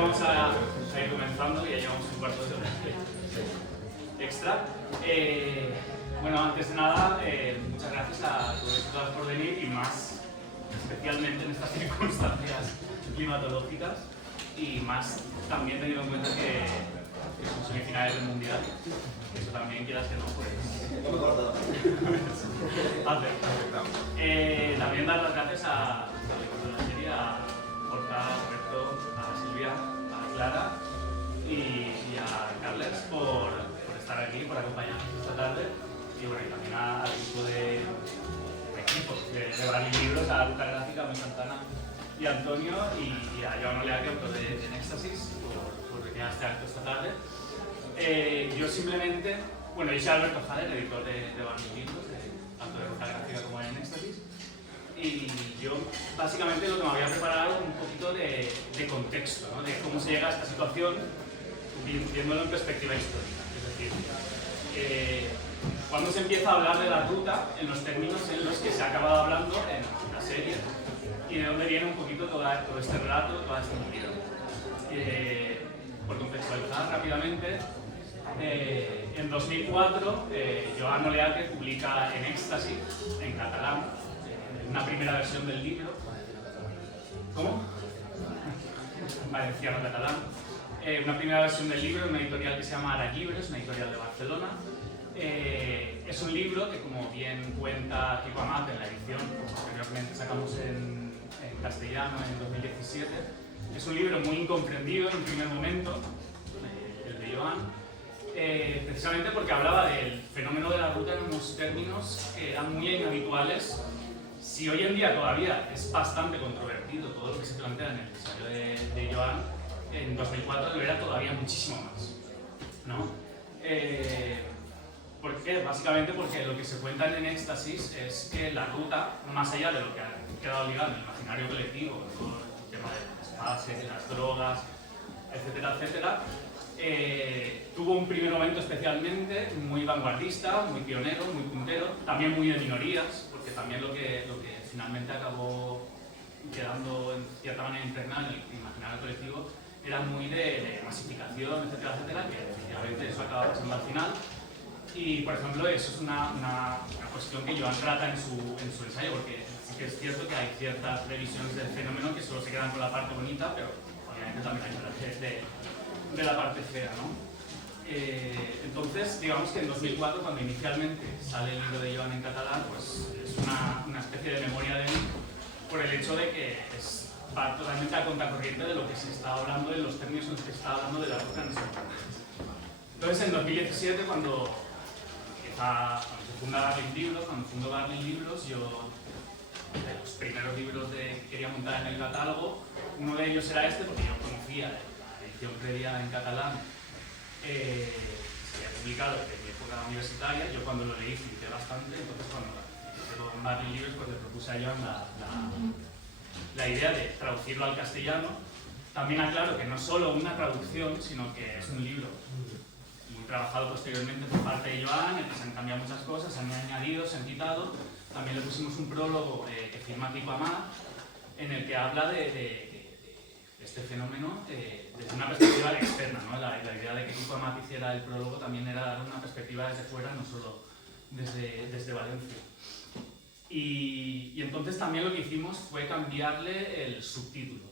vamos a ir comenzando, que ya llevamos un cuarto de hora extra. Bueno, antes de nada, muchas gracias a todos por venir y más especialmente en estas circunstancias climatológicas y más también teniendo en cuenta que son semifinales del Mundial. Eso también, quieras que no, pues... también dar las gracias a la serie, a Porta, a Roberto, a Silvia, a Clara y a Carles por estar aquí, por acompañarnos esta tarde. Y bueno, y también al equipo de Barney Libros, a Luca Gráfica, a Mi Santana y a Antonio y a Joan Oleaque, autor de Éxtasis, por venir a este acto esta tarde. Yo simplemente, bueno, yo soy Alberto Jader, editor de Barney Libros, tanto de Luca Gráfica como en Éxtasis. Y yo básicamente lo que me había preparado un poquito de contexto, ¿no? De cómo se llega a esta situación viéndolo en perspectiva histórica. Es decir, cuando se empieza a hablar de la ruta en los términos en los que se ha acabado hablando en la serie y de dónde viene un poquito todo este relato, toda esta movida. Por contextualizar rápidamente, en 2004 Joan Oleaque publica en Éxtasis, en catalán, una primera versión del libro. ¿Cómo? Valenciano catalán. Una primera versión del libro en una editorial que se llama Ara Llibres, una editorial de Barcelona. Es un libro que, como bien cuenta Kiko Amat en la edición que posteriormente sacamos en castellano en 2017, es un libro muy incomprendido en un primer momento, el de Joan, precisamente porque hablaba del fenómeno de la ruta en unos términos que eran muy inhabituales. Si hoy en día todavía es bastante controvertido todo lo que se plantea en el ensayo de Joan, en 2004 lo era todavía muchísimo más, ¿no? ¿Por qué? Básicamente porque lo que se cuenta en Éxtasis es que la ruta, más allá de lo que ha quedado ligado en el imaginario colectivo, todo el tema de las fases, las drogas, etcétera, etcétera, tuvo un primer momento especialmente muy vanguardista, muy pionero, muy puntero, también muy de minorías, porque también lo que finalmente acabó quedando en cierta manera impregnado en el imaginario colectivo era muy de masificación, etcétera, etcétera, que efectivamente eso acaba pasando al final. Y, por ejemplo, eso es una cuestión que Joan trata en su ensayo, porque sí que es cierto que hay ciertas previsiones del fenómeno que solo se quedan con la parte bonita, pero obviamente también hay partes de la parte fea, ¿no? Entonces, digamos que en 2004, cuando inicialmente sale el libro de Joan en catalán, pues es una especie de memoria de él por el hecho de que va totalmente a contracorriente de lo que se está hablando, de los términos en los que se está hablando de la ruta en ese momento. Entonces, en 2017, cuando se funda Barley Libros, cuando fundó Barley Libros, yo, de los primeros libros que quería montar en el catálogo, uno de ellos era este, porque yo conocía la edición previa en catalán, se había publicado desde mi época universitaria. Yo cuando lo leí flipé bastante, entonces cuando hice con Barley Libros, pues le propuse a Joan la idea de traducirlo al castellano. También aclaro que no solo una traducción, sino que es un libro muy trabajado posteriormente por parte de Joan, en el que se han cambiado muchas cosas, se han añadido, se han quitado. También le pusimos un prólogo que firma Kiko Amat, en el que habla de este fenómeno desde una perspectiva externa, ¿no? La idea de que Kiko Amat hiciera el prólogo también era dar una perspectiva desde fuera, no solo desde Valencia. Y entonces también lo que hicimos fue cambiarle el subtítulo.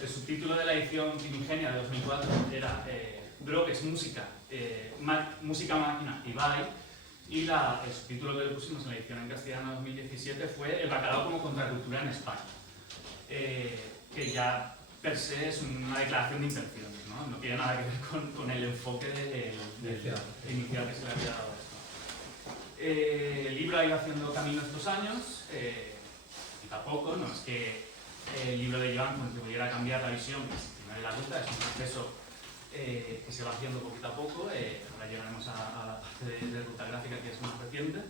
El subtítulo de la edición Primigenia de 2004 era Drogues, música, música, máquina y baile, y el subtítulo que le pusimos en la edición en castellano de 2017 fue El bacalao como contracultura en España, que ya per se es una declaración de intenciones, ¿no? No tiene nada que ver con el enfoque inicial que se le había dado a esto. El libro ha ido haciendo camino estos años, y tampoco, no es que el libro de Joan contribuyera a cambiar la visión de la ruta, es un proceso que se va haciendo poquito a poco. Ahora llegaremos a la parte de ruta gráfica, que es más reciente.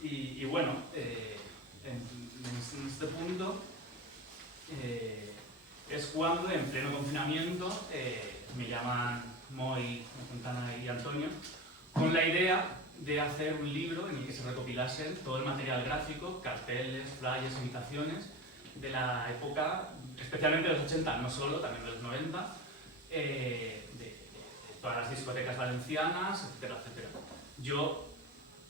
Y bueno, en este punto es cuando, en pleno confinamiento, me llaman Moy, Fontana y Antonio con la idea de hacer un libro en el que se recopilasen todo el material gráfico, carteles, flyers, invitaciones de la época, especialmente de los 80, no solo, también de los 90, de todas las discotecas valencianas, etcétera, etcétera. Yo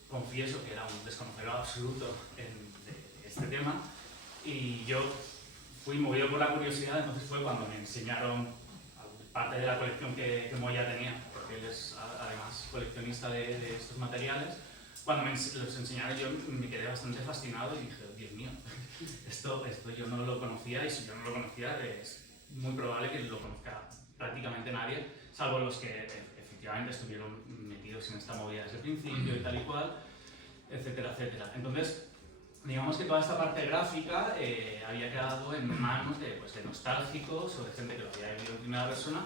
confieso que era un desconocedor absoluto de este tema y yo fui movido por la curiosidad, entonces fue cuando me enseñaron parte de la colección que Moya tenía, porque él es además coleccionista de estos materiales. Cuando me los enseñaron yo me quedé bastante fascinado y dije, Dios mío, esto yo no lo conocía, y si yo no lo conocía es muy probable que lo conozca prácticamente nadie, salvo los que efectivamente estuvieron metidos en esta movida desde el principio y tal y cual, etcétera, etcétera. Entonces, digamos que toda esta parte gráfica había quedado en manos de nostálgicos o de gente que lo había vivido en primera persona,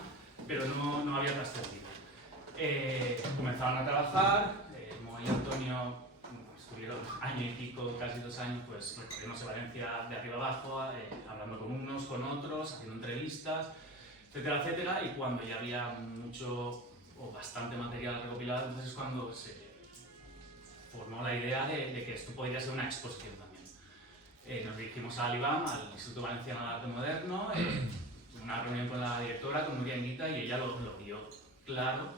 pero no había perspectiva. Comenzaban a trabajar, Mo y Antonio estuvieron año y pico, casi 2 años, pues recorriéndose Valencia de arriba abajo, hablando con unos, con otros, haciendo entrevistas, etcétera, etcétera, y cuando ya había mucho o bastante material recopilado, entonces es cuando se formó la idea de que esto podría ser una exposición también. Nos dirigimos al IBAM, al Instituto Valenciano de Arte Moderno, una reunión con la directora, con Nuria Anguita, y ella lo vio claro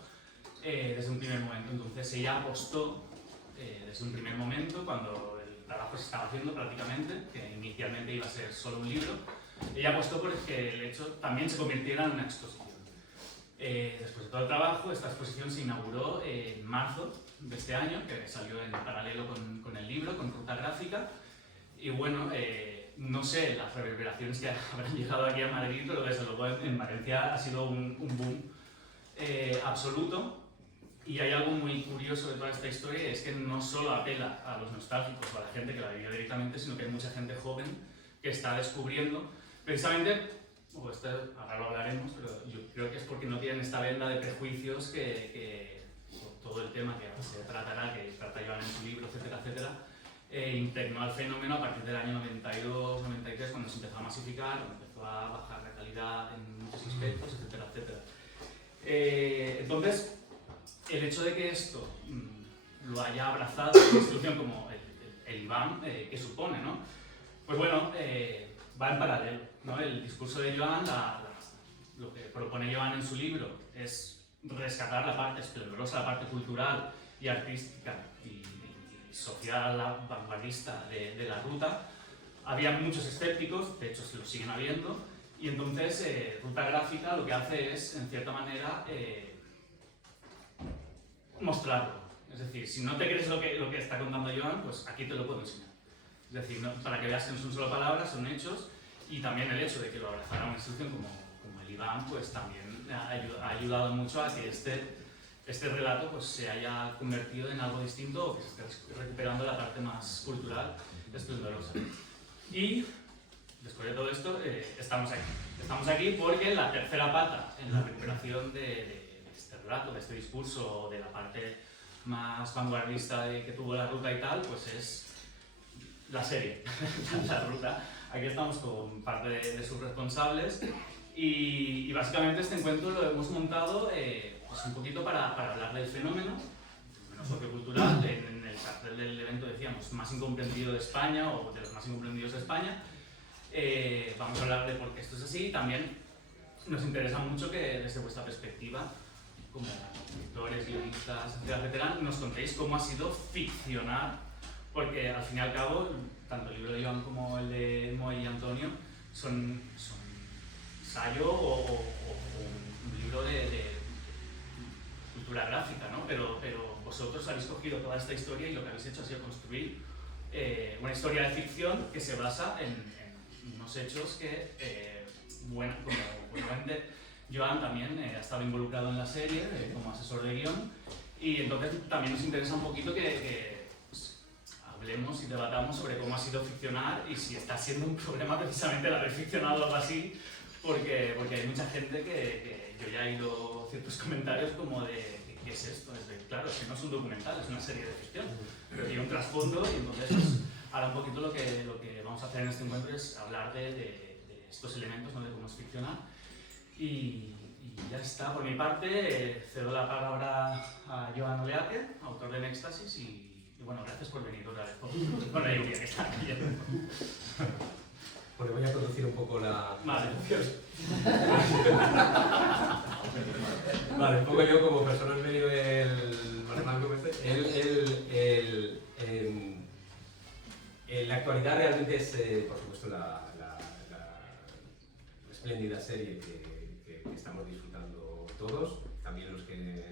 desde un primer momento. Entonces ella apostó desde un primer momento, cuando el trabajo se estaba haciendo prácticamente, que inicialmente iba a ser solo un libro, ella apostó por que el hecho también se convirtiera en una exposición. Después de todo el trabajo, esta exposición se inauguró en marzo de este año, que salió en paralelo con el libro, con Ruta Gráfica. Y bueno, no sé las reverberaciones que habrán llegado aquí a Madrid, pero desde luego en Valencia ha sido un boom absoluto. Y hay algo muy curioso de toda esta historia, es que no solo apela a los nostálgicos o a la gente que la vivió directamente, sino que hay mucha gente joven que está descubriendo, precisamente, ahora lo hablaremos, pero yo creo que es porque no tienen esta venda de prejuicios que por todo el tema que se tratará, que trata Joan en su libro, etcétera, etcétera, impregnó al fenómeno a partir del año 92-93, cuando se empezó a masificar, cuando empezó a bajar la calidad en muchos aspectos, etcétera, etcétera. Entonces, el hecho de que esto lo haya abrazado la institución como el IBAM, que supone, ¿no? Pues bueno, va en paralelo, ¿no? El discurso de Joan, lo que propone Joan en su libro es rescatar la parte esplendorosa, la parte cultural y artística y social vanguardista de la ruta. Había muchos escépticos, de hecho se lo siguen habiendo, y entonces Ruta Gráfica lo que hace es, en cierta manera, mostrarlo. Es decir, si no te crees lo que está contando Joan, pues aquí te lo puedo enseñar. Es decir, para que veas que no son solo palabras, son hechos, y también el hecho de que lo abrazara una institución como el IBAM, pues también ha ayudado mucho a que este relato pues, se haya convertido en algo distinto, o que se esté recuperando la parte más cultural esplendorosa. Y después de todo esto, estamos aquí. Estamos aquí porque la tercera pata en la recuperación de este relato, de este discurso, de la parte más vanguardista que tuvo la ruta y tal, pues es la serie, la ruta. Aquí estamos con parte de sus responsables y básicamente este encuentro lo hemos montado pues un poquito para hablar del fenómeno sociocultural. En el cartel del evento decíamos más incomprendido de España o de los más incomprendidos de España. Vamos a hablar de por qué esto es así. También nos interesa mucho que desde vuestra perspectiva, como escritores, guionistas, etcétera, nos contéis cómo ha sido ficcionar, porque al fin y al cabo, tanto el libro de Joan como el de Mo y Antonio son ensayo o un libro de cultura gráfica, ¿no? Pero vosotros habéis cogido toda esta historia y lo que habéis hecho ha sido construir una historia de ficción que se basa en unos hechos que, como buenamente Joan también ha estado involucrado en la serie como asesor de guión, y entonces también nos interesa un poquito que pues, hablemos y debatamos sobre cómo ha sido ficcionar y si está siendo un problema precisamente el haber ficcionado algo así, porque hay mucha gente que yo ya he oído ciertos comentarios como de ¿qué es esto? Claro, es que no es un documental, es una serie de ficción, pero tiene un trasfondo, y entonces pues, ahora un poquito lo que vamos a hacer en este encuentro es hablar de estos elementos, ¿no? De cómo es ficcionar. Y ya está, por mi parte, cedo la palabra a Joan Oleaque, autor de Éxtasis, y bueno, gracias por venir otra vez, por la lluvia que está cayendo. Bueno, introducir un poco la... Vale. Vale, un poco yo como persona en medio del... La actualidad realmente es, por supuesto, la espléndida serie que estamos disfrutando todos, también los que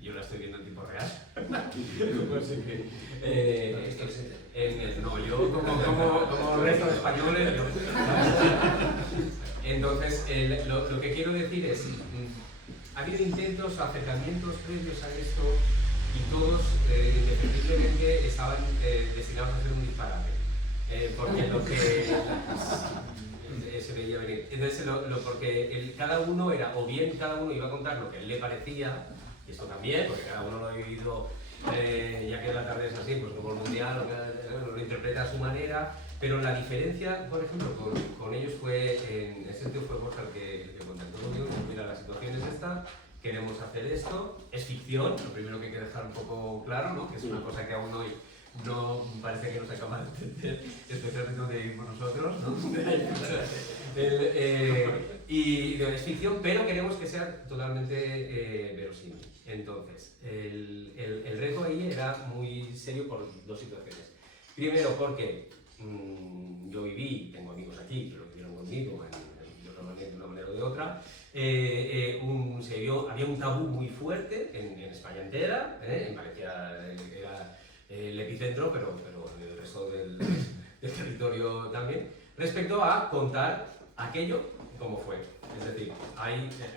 yo la estoy viendo en tiempo real. No, yo como el resto de españoles. Entonces, lo que quiero decir es, ha habido intentos, acercamientos previos a esto y todos indefectiblemente estaban destinados a ser un disparate. Porque lo que se veía venir. Entonces, porque cada uno era, o bien cada uno iba a contar lo que a él le parecía, y esto también, porque cada uno lo ha vivido, ya que la tarde es así, pues como el mundial, lo interpreta a su manera, pero la diferencia, por ejemplo, con ellos fue, en ese sentido fue Borja el que contactó conmigo, mira, la situación es esta, queremos hacer esto, es ficción, lo primero que hay que dejar un poco claro, ¿no? Que es una cosa que aún hoy no parece que no se acaba de entender, especialmente donde vivimos nosotros, ¿no? Y es ficción, pero queremos que sea totalmente verosímil. Entonces, el reto ahí era muy serio por dos situaciones. Primero, porque yo viví, tengo amigos aquí que lo vivieron conmigo, de una manera o de otra, había un tabú muy fuerte en España entera, en Valencia era el epicentro, pero en el resto del territorio también, respecto a contar aquello como fue. Es decir,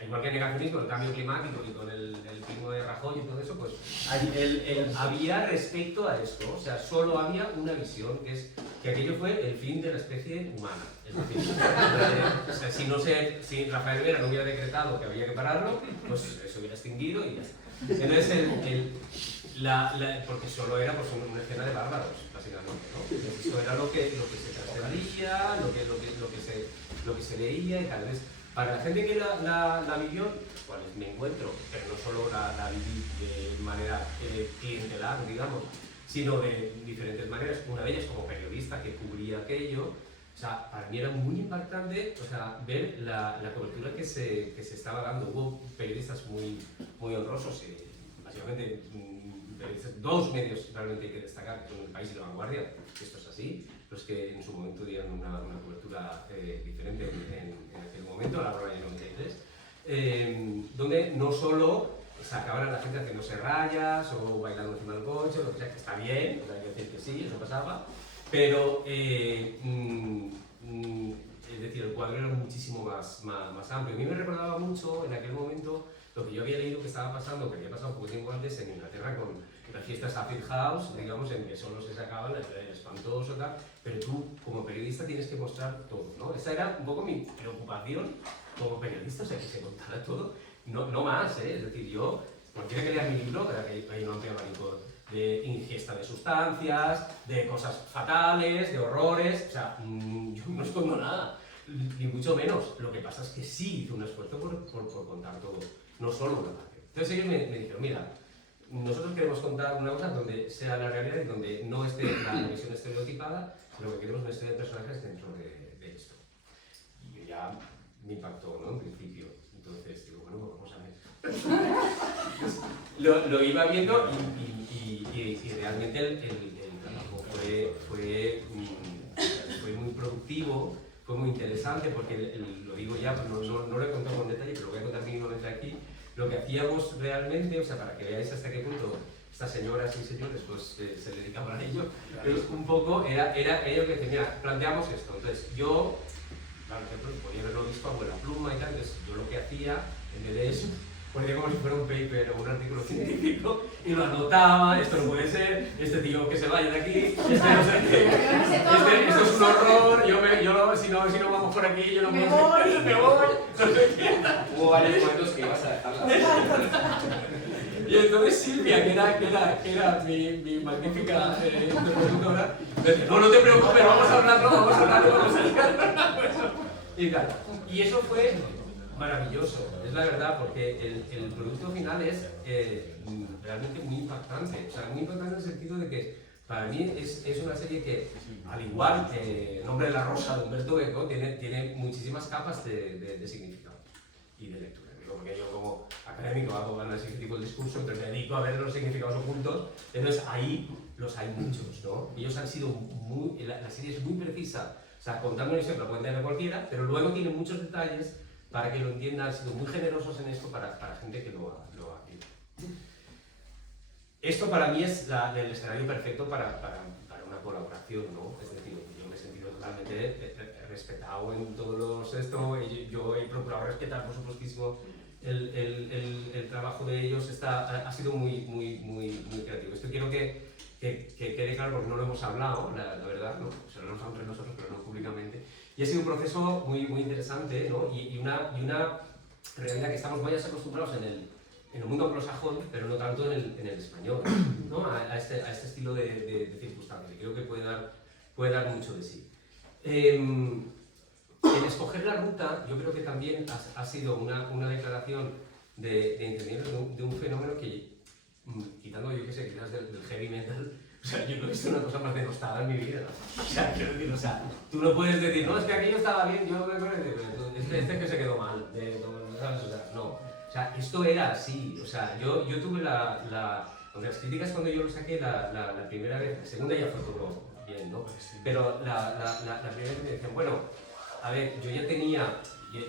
igual que el negacionismo, el cambio climático y con el primo de Rajoy y todo eso, pues había respecto a esto, o sea, solo había una visión, que es que aquello fue el fin de la especie humana. Es decir, o sea, si Rafael Vera no hubiera decretado que había que pararlo, pues se hubiera extinguido y ya está. Entonces, porque solo era pues, una escena de bárbaros, básicamente, ¿no? Esto era lo que se trascendía, lo que se veía y tal vez. Para la gente que la vivió, pues me encuentro, pero no solo la viví de manera clientelar, digamos, sino de diferentes maneras. Una de ellas como periodista que cubría aquello. O sea, para mí era muy impactante, o sea, ver la cobertura que se estaba dando. Hubo periodistas muy honrosos, básicamente dos medios realmente hay que destacar, que son El País y La Vanguardia, que esto es así, los que en su momento dieron una cobertura diferente en aquel momento, la hora del 93, donde no solo sacaban a la gente haciéndose rayas o bailando encima del coche, lo que sea, que está bien, o sea, hay que decir que sí, eso pasaba, pero es decir, el cuadro era muchísimo más amplio. A mí me recordaba mucho en aquel momento lo que yo había leído que estaba pasando, que había pasado poco tiempo antes en Inglaterra con las fiestas Happy House, digamos, en que solo se sacaban el espantoso, tal, pero tú como periodista tienes que mostrar todo, ¿no? Esa era un poco mi preocupación como periodista, o sea, que se contara todo, no más, es decir, yo, cualquiera que lea mi libro, que hay un amplio abanico de ingesta de sustancias, de cosas fatales, de horrores, o sea, yo no escondo nada, ni mucho menos. Lo que pasa es que sí hice un esfuerzo por contar todo, no solo una parte. Entonces ellos me dijeron, mira, nosotros queremos contar una cosa donde sea la realidad y donde no esté la visión estereotipada, sino que queremos una historia de personajes dentro de esto. Y yo ya me impactó, ¿no? En principio. Entonces digo, bueno, pues vamos a ver. Lo iba viendo y realmente el trabajo fue muy productivo, fue muy interesante, porque lo digo ya, no lo he contado con detalle, pero lo voy a contar mínimamente aquí. Lo que hacíamos realmente, o sea, para que veáis hasta qué punto estas señoras y señores pues, se dedicaban a ello, un poco era ello que decía, mira, planteamos esto. Entonces yo, claro, podía haberlo visto a buena pluma y tal, entonces yo lo que hacía, en vez de eso, ponía como si fuera un paper o un artículo científico y lo anotaba, esto no puede ser, este tío que se vaya de aquí, no sé qué, esto es un horror, si no vamos por aquí, yo no puedo ser, me voy, no sé qué. Hubo varios momentos que ibas a dejarla. Y entonces Silvia, que era mi magnífica interlocutora, me decía, no te preocupes, vamos a hablarlo. Y tal. Y eso fue maravilloso, es la verdad, porque el producto final es realmente muy impactante. O sea, muy impactante en el sentido de que Para mí es una serie que, al igual que Nombre de la Rosa de Humberto Eco, tiene muchísimas capas de significado y de lectura. Porque yo como académico hago análisis crítico del discurso, entonces me dedico a ver los significados ocultos, entonces ahí los hay muchos, ¿no? Ellos han sido la serie es muy precisa, o sea, contando una historia la puede entender cualquiera, pero luego tiene muchos detalles para que lo entienda, han sido muy generosos en esto para gente que lo ha visto. Esto para mí es el escenario perfecto para una colaboración, ¿no? Es decir, yo me he sentido totalmente respetado en todos los esto, yo he procurado respetar, por supuestísimo, el trabajo de ellos ha sido muy creativo. Esto quiero que quede claro porque no lo hemos hablado, la verdad, no, o sea, lo hemos hablado entre nosotros, pero no públicamente. Y ha sido un proceso muy interesante, ¿no? y una realidad que estamos muy acostumbrados en el mundo anglosajón, pero no tanto en el español, ¿no? a este estilo de circunstancias. Y creo que puede dar mucho de sí. El escoger la ruta, yo creo que también ha sido una declaración de entendimiento de un fenómeno que, quitando, yo que sé, quizás del heavy metal, o sea, yo no he visto una cosa más denostada en mi vida, ¿no? O sea, quiero decir, o sea, tú no puedes decir, no, es que aquello estaba bien, yo me acuerdo, este que se quedó mal, ¿sabes? O sea, no. O sea, esto era así, o sea, yo tuve aunque las críticas cuando yo lo saqué la primera vez, la segunda ya fue todo bien, ¿no? Pero la primera vez me decían, bueno, a ver, yo ya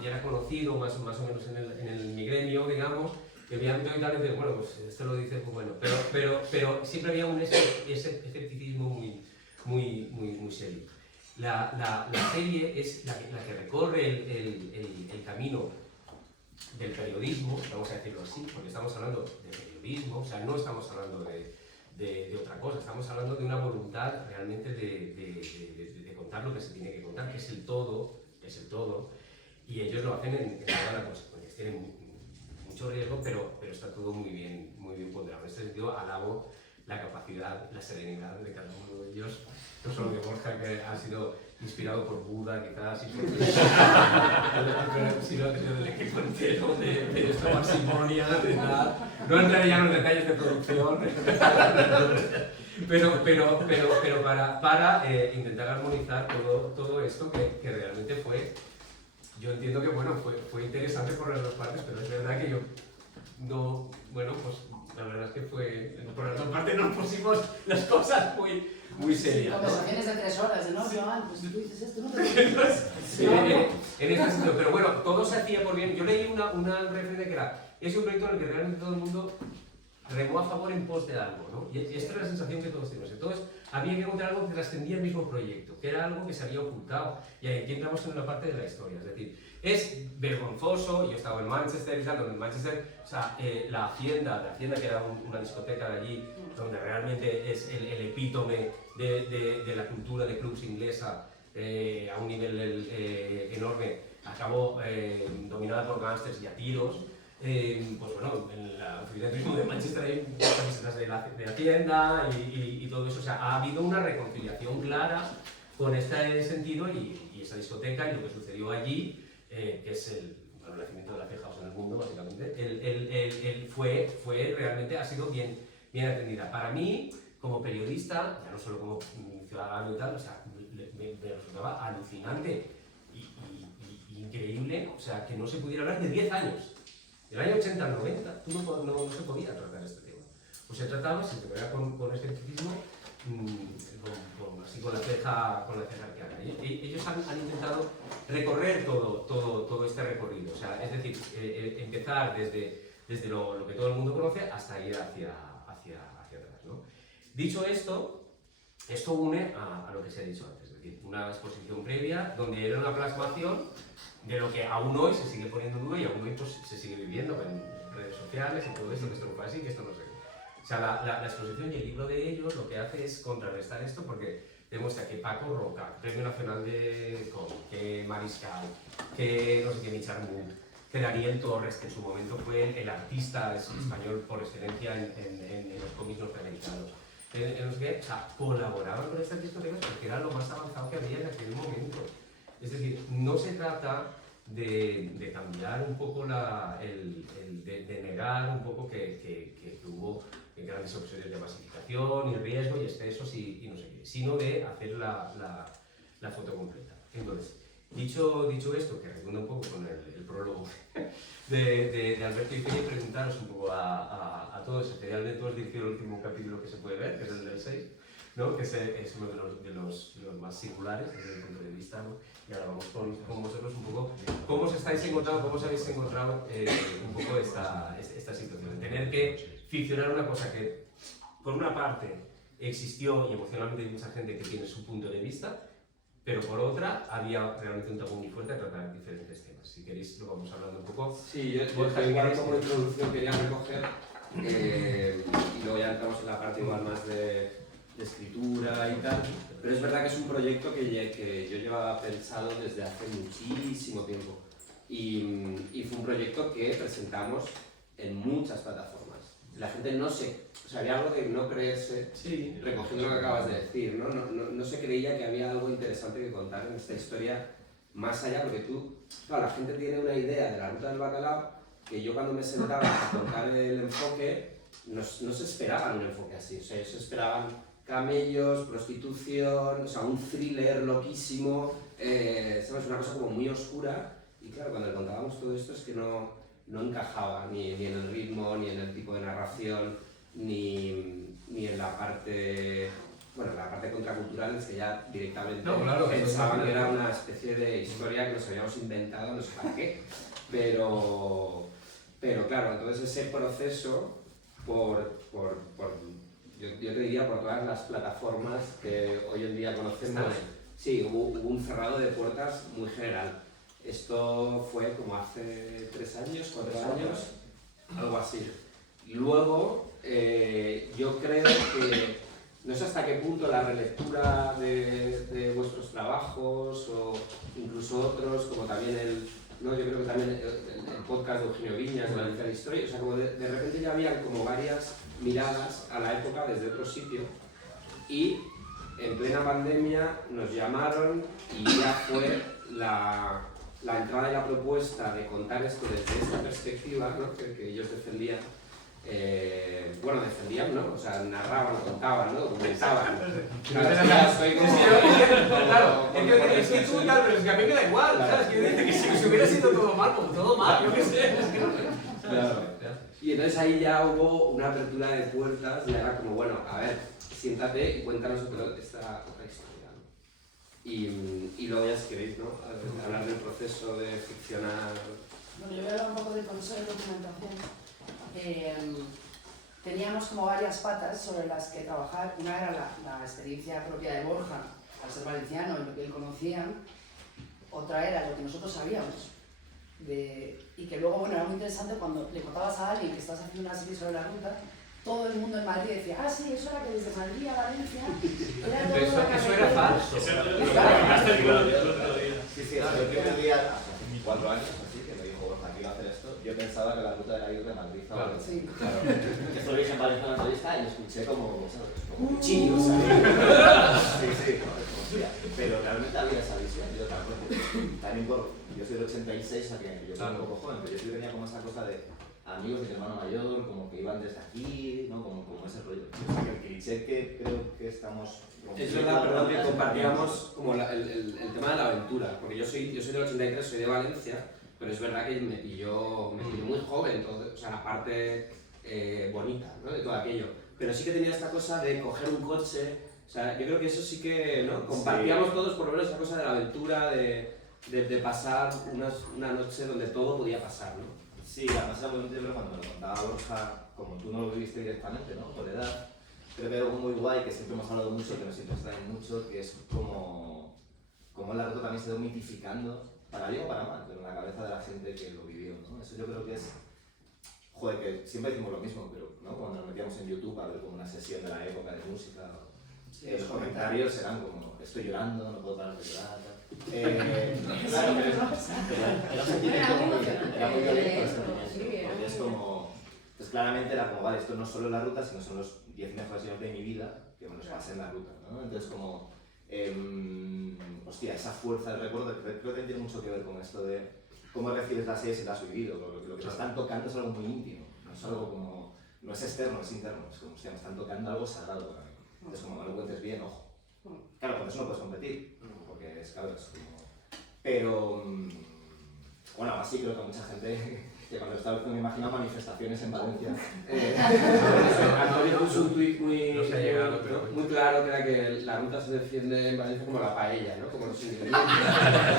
era conocido más o menos en mi gremio, digamos, que mi ámbito y tal, y bueno, pues esto lo dice, pues bueno, pero siempre había ese escepticismo muy serio. La serie es la que recorre el camino del periodismo, vamos a decirlo así, porque estamos hablando de periodismo, o sea, no estamos hablando de otra cosa, estamos hablando de una voluntad realmente de contar lo que se tiene que contar, que es el todo, y ellos lo hacen en todas las consecuencias. Tienen mucho riesgo, pero está todo muy bien ponderado. En este sentido, alabo la capacidad, la serenidad de cada uno de ellos, no solo de Borja, que ha sido inspirado por Buda, quizás, sino del equipo entero, de esta parsimonia, de tal. No entraré ya en los detalles de producción, pero para intentar armonizar todo esto que realmente fue. Yo entiendo que bueno, fue interesante por las dos partes, pero es verdad que yo no, bueno, pues la verdad es que por las dos partes nos pusimos las cosas muy serias. Conversaciones de 3 horas, ¿no? Joan, pues si tú dices esto, no te sí, en este sentido, pero bueno, todo se hacía por bien. Yo leí una referencia que era, es un proyecto en el que realmente todo el mundo remó a favor en pos de algo, ¿no? Y esta es la sensación que todos tenemos. Entonces, había que encontrar algo que trascendía el mismo proyecto, que era algo que se había ocultado. Y aquí entramos en una parte de la historia, es decir, es vergonzoso. Yo estaba en Manchester, en Manchester, o sea, la Hacienda, que era una discoteca de allí, donde realmente es el epítome de la cultura de clubs inglesa a un nivel enorme, acabó dominada por gángsters y a tiros. Pues bueno, en la oficina de turismo de Manchester hay camisetas de la Hacienda y todo eso. O sea, ha habido una reconciliación clara con este sentido y esa discoteca y lo que sucedió allí, que es el nacimiento de la Field House en el mundo, básicamente, fue realmente, ha sido bien atendida. Para mí, como periodista, ya no solo como ciudadano y tal, o sea, me resultaba alucinante y increíble, o sea, que no se pudiera hablar de 10 años. En el año 80 al 90, no se podía tratar este tema. Pues se trataba, si se veía con escepticismo, así con la ceja arqueada. Ellos han intentado recorrer todo este recorrido, o sea, es decir, empezar desde lo que todo el mundo conoce hasta ir hacia atrás, ¿no? Dicho esto une a lo que se ha dicho antes, es decir, una exposición previa donde era una plasmación de lo que aún hoy se sigue poniendo en duda y aún hoy pues, se sigue viviendo en redes sociales y todo esto, que esto no fue así, que esto no sé. O sea, la exposición y el libro de ellos lo que hace es contrarrestar esto porque demuestra que Paco Roca, Premio Nacional de Cómic, que Mariscal, que no sé qué, Micharmut, que Daniel Torres, que en su momento fue el artista español por excelencia en los cómics norteamericanos, en los que, o sea, colaboraban con estas discotecas porque era lo más avanzado que había en aquel momento. Es decir, no se trata de cambiar un poco, de negar un poco que hubo en grandes ocasiones de masificación y riesgo y excesos y no sé qué, sino de hacer la foto completa. Entonces, dicho esto, que redunda un poco con el prólogo de Alberto y Peña, preguntaros un poco a todos, especialmente todos dirigido el último capítulo que se puede ver, que es el del 6, ¿no? Que es uno de los más singulares desde el punto de vista, ¿no? Y ahora vamos con vosotros un poco, ¿cómo os habéis encontrado un poco esta situación? Tener que ficcionar una cosa que, por una parte, existió y emocionalmente hay mucha gente que tiene su punto de vista, pero por otra, había realmente un tabú muy fuerte a tratar diferentes temas. Si queréis, lo vamos hablando un poco. Sí, yo igual como introducción quería recoger, y luego ya entramos en la parte igual más de escritura y tal, pero es verdad que es un proyecto que yo llevaba pensado desde hace muchísimo tiempo y fue un proyecto que presentamos en muchas plataformas. La gente no se... O sea, había algo de no creerse, Sí. recogiendo lo que acabas de decir, ¿no? No se creía que había algo interesante que contar en esta historia más allá, porque claro, la gente tiene una idea de la ruta del bacalao que yo cuando me sentaba a contar el enfoque, no se esperaban un enfoque así, o sea, ellos esperaban camellos, prostitución, o sea, un thriller loquísimo, ¿sabes? Una cosa como muy oscura, y claro, cuando le contábamos todo esto es que no encajaba ni en el ritmo, ni en el tipo de narración, ni en la parte, bueno, la parte contracultural, es que ya directamente pensaban que era una especie de historia que nos habíamos inventado, no sé para qué, pero claro, entonces ese proceso, yo te diría por todas las plataformas que hoy en día conocemos, sí, hubo un cerrado de puertas muy general. Esto fue como hace 3 años, 4 años, algo así. Luego, yo creo que no sé hasta qué punto la relectura de vuestros trabajos o incluso otros, como también yo creo que también el podcast de Eugenio Viñas, de Valencia de Historia, o sea, como de repente ya había como varias miradas a la época desde otro sitio y en plena pandemia nos llamaron y ya fue la entrada y la propuesta de contar esto desde esta perspectiva, ¿no? que ellos defendían. Bueno, defendían, ¿no? O sea, narraban, contaban, ¿no? Documentaban. Claro, es que tú tal, pero es que a mí me da igual, ¿sabes? Que si hubiera sido todo mal, como todo mal, yo qué sé. Claro. Y entonces ahí ya hubo una apertura de puertas y era como, bueno, a ver, siéntate y cuéntanos otra historia, ¿no? Y luego ya si queréis, ¿no? Hablar del proceso de ficcionar. Bueno, yo voy a hablar un poco del proceso de documentación. Teníamos como varias patas sobre las que trabajar. Una era la experiencia propia de Borja, al ser valenciano y lo que él conocía. Otra era lo que nosotros sabíamos. Y que luego, bueno, era muy interesante cuando le contabas a alguien que estás haciendo una serie sobre la ruta, todo el mundo en Madrid decía, ah, sí, eso era que desde Madrid a Valencia era todo Eso una era carretera. falso. Sí, el primer día, hace 4 años, así, que me dijo, Borja, quiero hacer esto, yo pensaba que la ruta era ir de Madrid a Valencia. Sí. Claro. Esto lo dije en Valencia en la entrevista y lo escuché como, ¿sabes? Como cuchillo, ¿sabes? Sí, ¿no? Es como, hostia, pero realmente había esa visión, yo también yo soy del 86, o sea que yo soy un poco joven, pero yo sí venía como esa cosa de amigos de mi hermano mayor, como que iban desde aquí, ¿no? Como ese rollo. O sea, que el cliché que creo que estamos... Es verdad, perdón, que compartíamos como el tema de la aventura, porque yo soy del 83, soy de Valencia, pero es verdad que me pilló muy joven, entonces, o sea, la parte bonita, ¿no? De todo aquello. Pero sí que tenía esta cosa de coger un coche, o sea, yo creo que eso sí que, ¿no? Compartíamos todos por lo menos esa cosa de la aventura, de pasar una noche donde todo podía pasar, ¿no? Sí, además era muy bonito, pero cuando me lo contaba Borja, como tú no lo viviste directamente, ¿no? Por edad, creo que hay algo muy guay que siempre hemos hablado mucho, que nos extrae mucho, que es como la ruta también se ha ido mitificando, para bien o para mal, pero en la cabeza de la gente que lo vivió, ¿no? Eso yo creo que es, joder, que siempre decimos lo mismo, pero ¿no? Cuando nos metíamos en YouTube a ver como una sesión de la época de música, los comentarios eran como, estoy llorando, no puedo parar de llorar, claro, pero era un sentimiento era muy violento ese momento, porque es como, pues claramente era como, vale, esto no es solo la ruta, sino son los 10 mejores años de mi vida que me los pasé en la ruta, ¿no? Entonces como, hostia, esa fuerza del recuerdo, creo que tiene mucho que ver con esto de cómo recibes las series y las has vivido, lo que te están tocando es algo muy íntimo, no es algo como, no es externo, es interno, es como, hostia, me están tocando algo sagrado para mí. Entonces, como no lo cuentes bien, ojo. Claro, con eso no puedes competir, porque es claro, es como... Pero, bueno, aún así creo que mucha gente, que cuando estaba me imagino manifestaciones en Valencia. Antonio puso un tuit No se ha llegado, pero... muy claro, que era que la ruta se defiende en Valencia como la paella, ¿no? Como los ingredientes.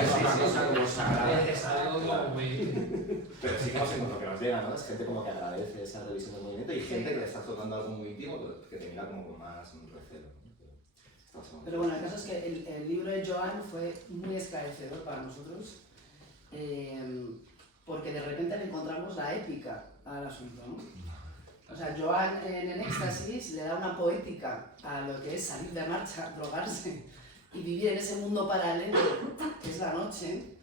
Es una cosa como sagrada. Es algo como muy... Pero sí que nos encontramos que nos llega, ¿no? Es gente como que agradece esa revisión del movimiento y gente que le está tocando algo muy íntimo que te mira como con más recelo. Pero bueno, el caso es que el libro de Joan fue muy esclarecedor para nosotros, porque de repente le encontramos la épica al asunto, ¿no? O sea, Joan en Éxtasis le da una poética a lo que es salir de marcha, drogarse y vivir en ese mundo paralelo que es la noche,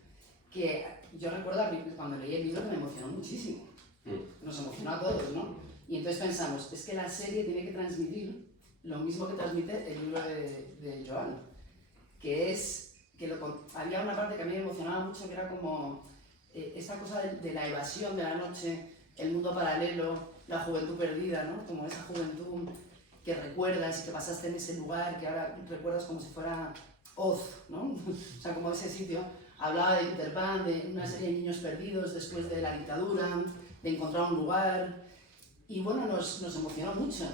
que yo recuerdo cuando leí el libro que me emocionó muchísimo. Nos emocionó a todos, ¿no? Y entonces pensamos, es que la serie tiene que transmitir lo mismo que transmite el libro de Joan, que es que había una parte que a mí me emocionaba mucho, que era como esta cosa de la evasión de la noche, el mundo paralelo, la juventud perdida, ¿no? Como esa juventud que recuerdas y que pasaste en ese lugar, que ahora recuerdas como si fuera Oz, ¿no? O sea, como ese sitio. Hablaba de Peter Pan, de una serie de niños perdidos después de la dictadura, de encontrar un lugar, y bueno, nos emocionó mucho.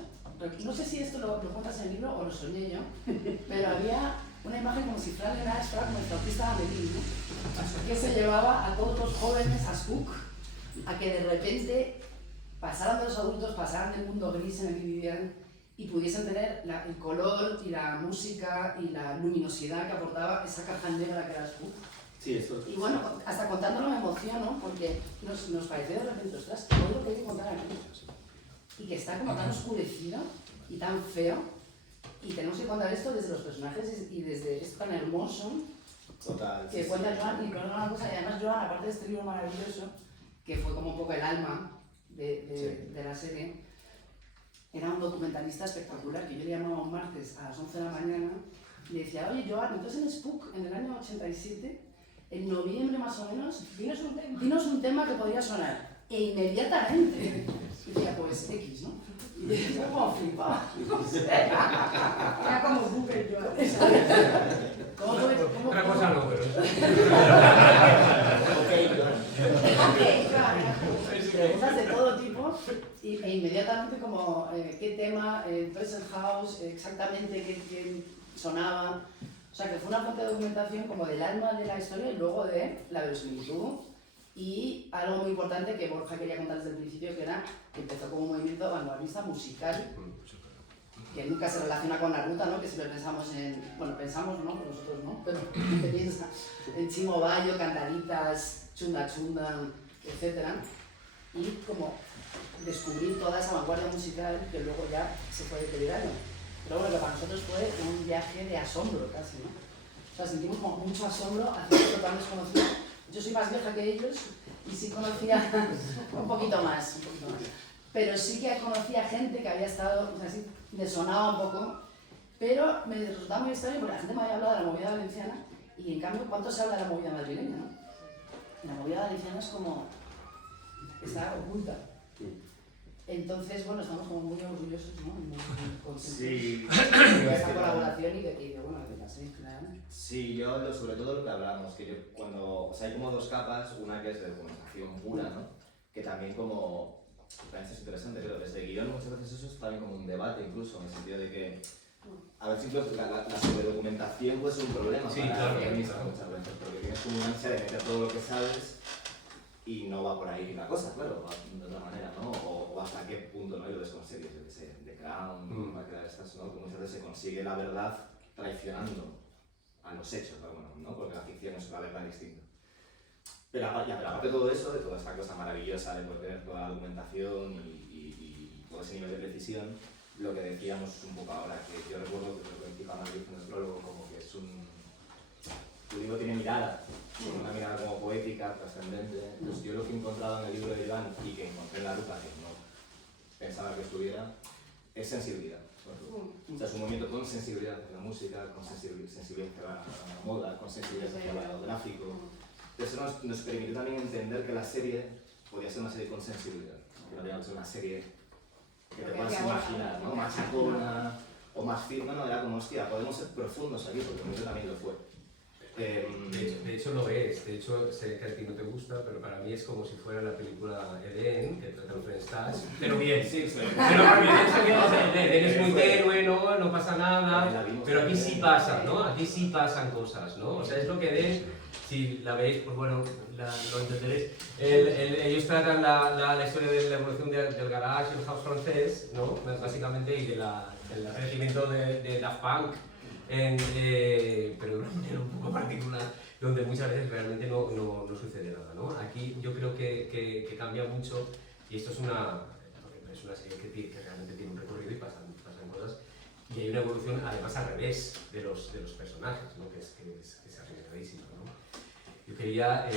No sé si esto lo cuentas en el libro o lo soñé yo, pero había una imagen como si Fran Lenares fuera como el flautista de Amelín, ¿no? Que se llevaba a todos los jóvenes a Spook, a que de repente pasaran de los adultos, pasaran del mundo gris en el que vivían y pudiesen tener el color y la música y la luminosidad que aportaba esa caja negra que era Spook. Sí, esto. Y bueno, hasta contándolo me emociono porque nos pareció de repente, ostras, todo lo que hay que contar aquí. Y que está como tan oscurecido y tan feo, y tenemos que contar esto desde los personajes y desde esto tan hermoso. Total, que cuenta Joan, y con una cosa, y además Joan, aparte de este libro maravilloso, que fue como un poco el alma de la serie, era un documentalista espectacular, que yo le llamaba un martes a las 11 de la mañana, y le decía, oye Joan, entonces en Spook, en el año 87, en noviembre más o menos, dinos un tema que podría sonar, e inmediatamente. Y decía, pues X, ¿no? Y yo como flipaba. Era como Booker Joan. Otra cosa no, pero... Preguntas de todo tipo e inmediatamente como qué tema, Present House, exactamente qué sonaba. O sea que fue una fuente de documentación como del alma de la historia y luego de la verosimilitud. Y algo muy importante que Borja quería contar desde el principio, que era que empezó como un movimiento vanguardista musical, que nunca se relaciona con la ruta, ¿no? Que siempre pensamos en, bueno, pensamos, ¿no? Nosotros no, pero se piensa en Chimo Bayo, Cantaritas, Chunda Chunda, etc. Y como descubrir toda esa vanguardia musical que luego ya se fue deteriorando. Pero bueno, que para nosotros fue un viaje de asombro casi, ¿no? O sea, sentimos como mucho asombro hacia esto tan desconocido. Yo soy más vieja que ellos y sí conocía un poquito más. Pero sí que conocía gente que había estado, o sea, sí, me sonaba un poco, pero me resultaba muy extraño porque la gente me había hablado de la movida valenciana y en cambio, ¿cuánto se habla de la movida madrileña, no? La movida valenciana es como, está oculta. Entonces, bueno, estamos como muy orgullosos, ¿no? Muy contentos Sí, de esta colaboración y de bueno, de la serie, claramente. sí, yo sobre todo lo que hablamos, que yo cuando, o sea, hay como dos capas, una que es de documentación pura, ¿no? Que también como, también es interesante, pero desde guión muchas veces eso es también como un debate incluso, en el sentido de que, a ver si la sobredocumentación puede ser un problema Sí, para claro, el guionista muchas veces, porque tienes como una ansia de meter todo lo que sabes y no va por ahí la cosa, claro, va de otra manera, ¿no? O hasta qué punto, ¿no? Y lo desconsegues, yo qué sé, de Crown, para crear estas, ¿no? Que muchas veces se consigue la verdad traicionando a los hechos, ¿no? Porque la ficción es una verdad distinta. Pero aparte de todo eso, de toda esta cosa maravillosa de poder tener toda la documentación y todo ese nivel de precisión, lo que decíamos un poco ahora, que yo recuerdo que lo que explicaba Madrid en el prólogo, como que es tu libro tiene mirada, tiene una mirada como poética, trascendente. Entonces yo lo que he encontrado en el libro de Iván y que encontré en la ruta, que no pensaba que estuviera, es sensibilidad. O sea, es un movimiento con sensibilidad hacia la música, con sensibilidad hacia la moda, con sensibilidad hacia lo gráfico. Eso nos permitió también entender que la serie podía ser una serie con sensibilidad, que no tenía que ser una serie que te puedas imaginar, ¿no? Machacona o más firme, no, era como, hostia, podemos ser profundos aquí, porque el mío también lo fue. De hecho lo es, de hecho sé que a ti no te gusta, pero para mí es como si fuera la película Eden, que trata de un Friendstas, pero bien. Sí, sí. Pero porque Eden es muy tenue, no pasa nada, pero aquí sí pasa, ¿no? Aquí sí pasan cosas, ¿no? O sea, es lo que Eden, si la veis, pues bueno, lo entenderéis. Ellos tratan la historia de la evolución del garage, el house francés, ¿no? Básicamente, y del renacimiento de Daft Punk. Pero de una manera un poco particular, donde muchas veces realmente no sucede nada, ¿no? Aquí yo creo que cambia mucho, y esto es una serie que realmente tiene un recorrido y pasan cosas, y hay una evolución además al revés de los personajes, ¿no? que es arriesgadísimo, ¿no? Yo quería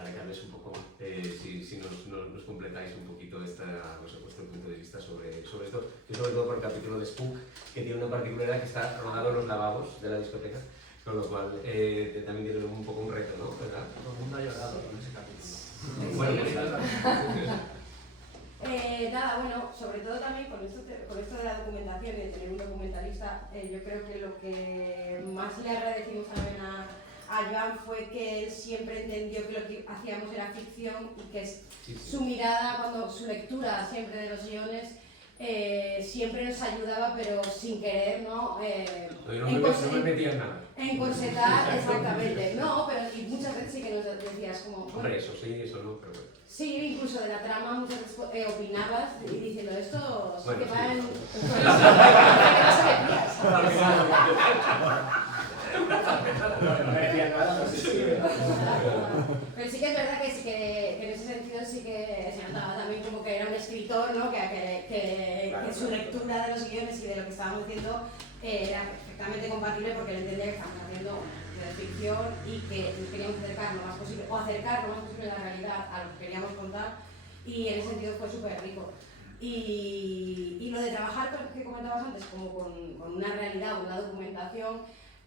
aclararles un poco, si nos completáis un poquito vuestro punto de vista sobre esto, y sobre todo por el capítulo de Spook, que tiene una particularidad que está rodado en los lavabos de la discoteca, con lo cual también tiene un poco un reto, ¿no? ¿Verdad? Todo el mundo ha llorado con ese capítulo. Bueno, pues, nada, bueno, sobre todo también con esto de la documentación y de tener un documentalista, yo creo que lo que más le agradecimos también a Joan fue que él siempre entendió que lo que hacíamos era ficción y que su mirada, su lectura siempre de los guiones, siempre nos ayudaba, pero sin querer, ¿no? no me metía en nada. Encorsetar, exactamente. No, pero y muchas veces sí que nos decías como... Bueno, Hombre, eso sí, eso no, pero bueno. sí, incluso de la trama muchas veces opinabas y diciendo esto sí Bueno, que va en... No decía nada, no sé si... Pero sí que es verdad que en ese sentido sí que se notaba también como que era un escritor, ¿no? Que su lectura de los guiones y de lo que estábamos diciendo era perfectamente compatible porque él entendía que estábamos haciendo de ficción y que queríamos acercar lo más posible, o acercar lo más posible la realidad a lo que queríamos contar, y en ese sentido fue súper rico. Y lo de trabajar, que comentabas antes, como con una realidad o una documentación,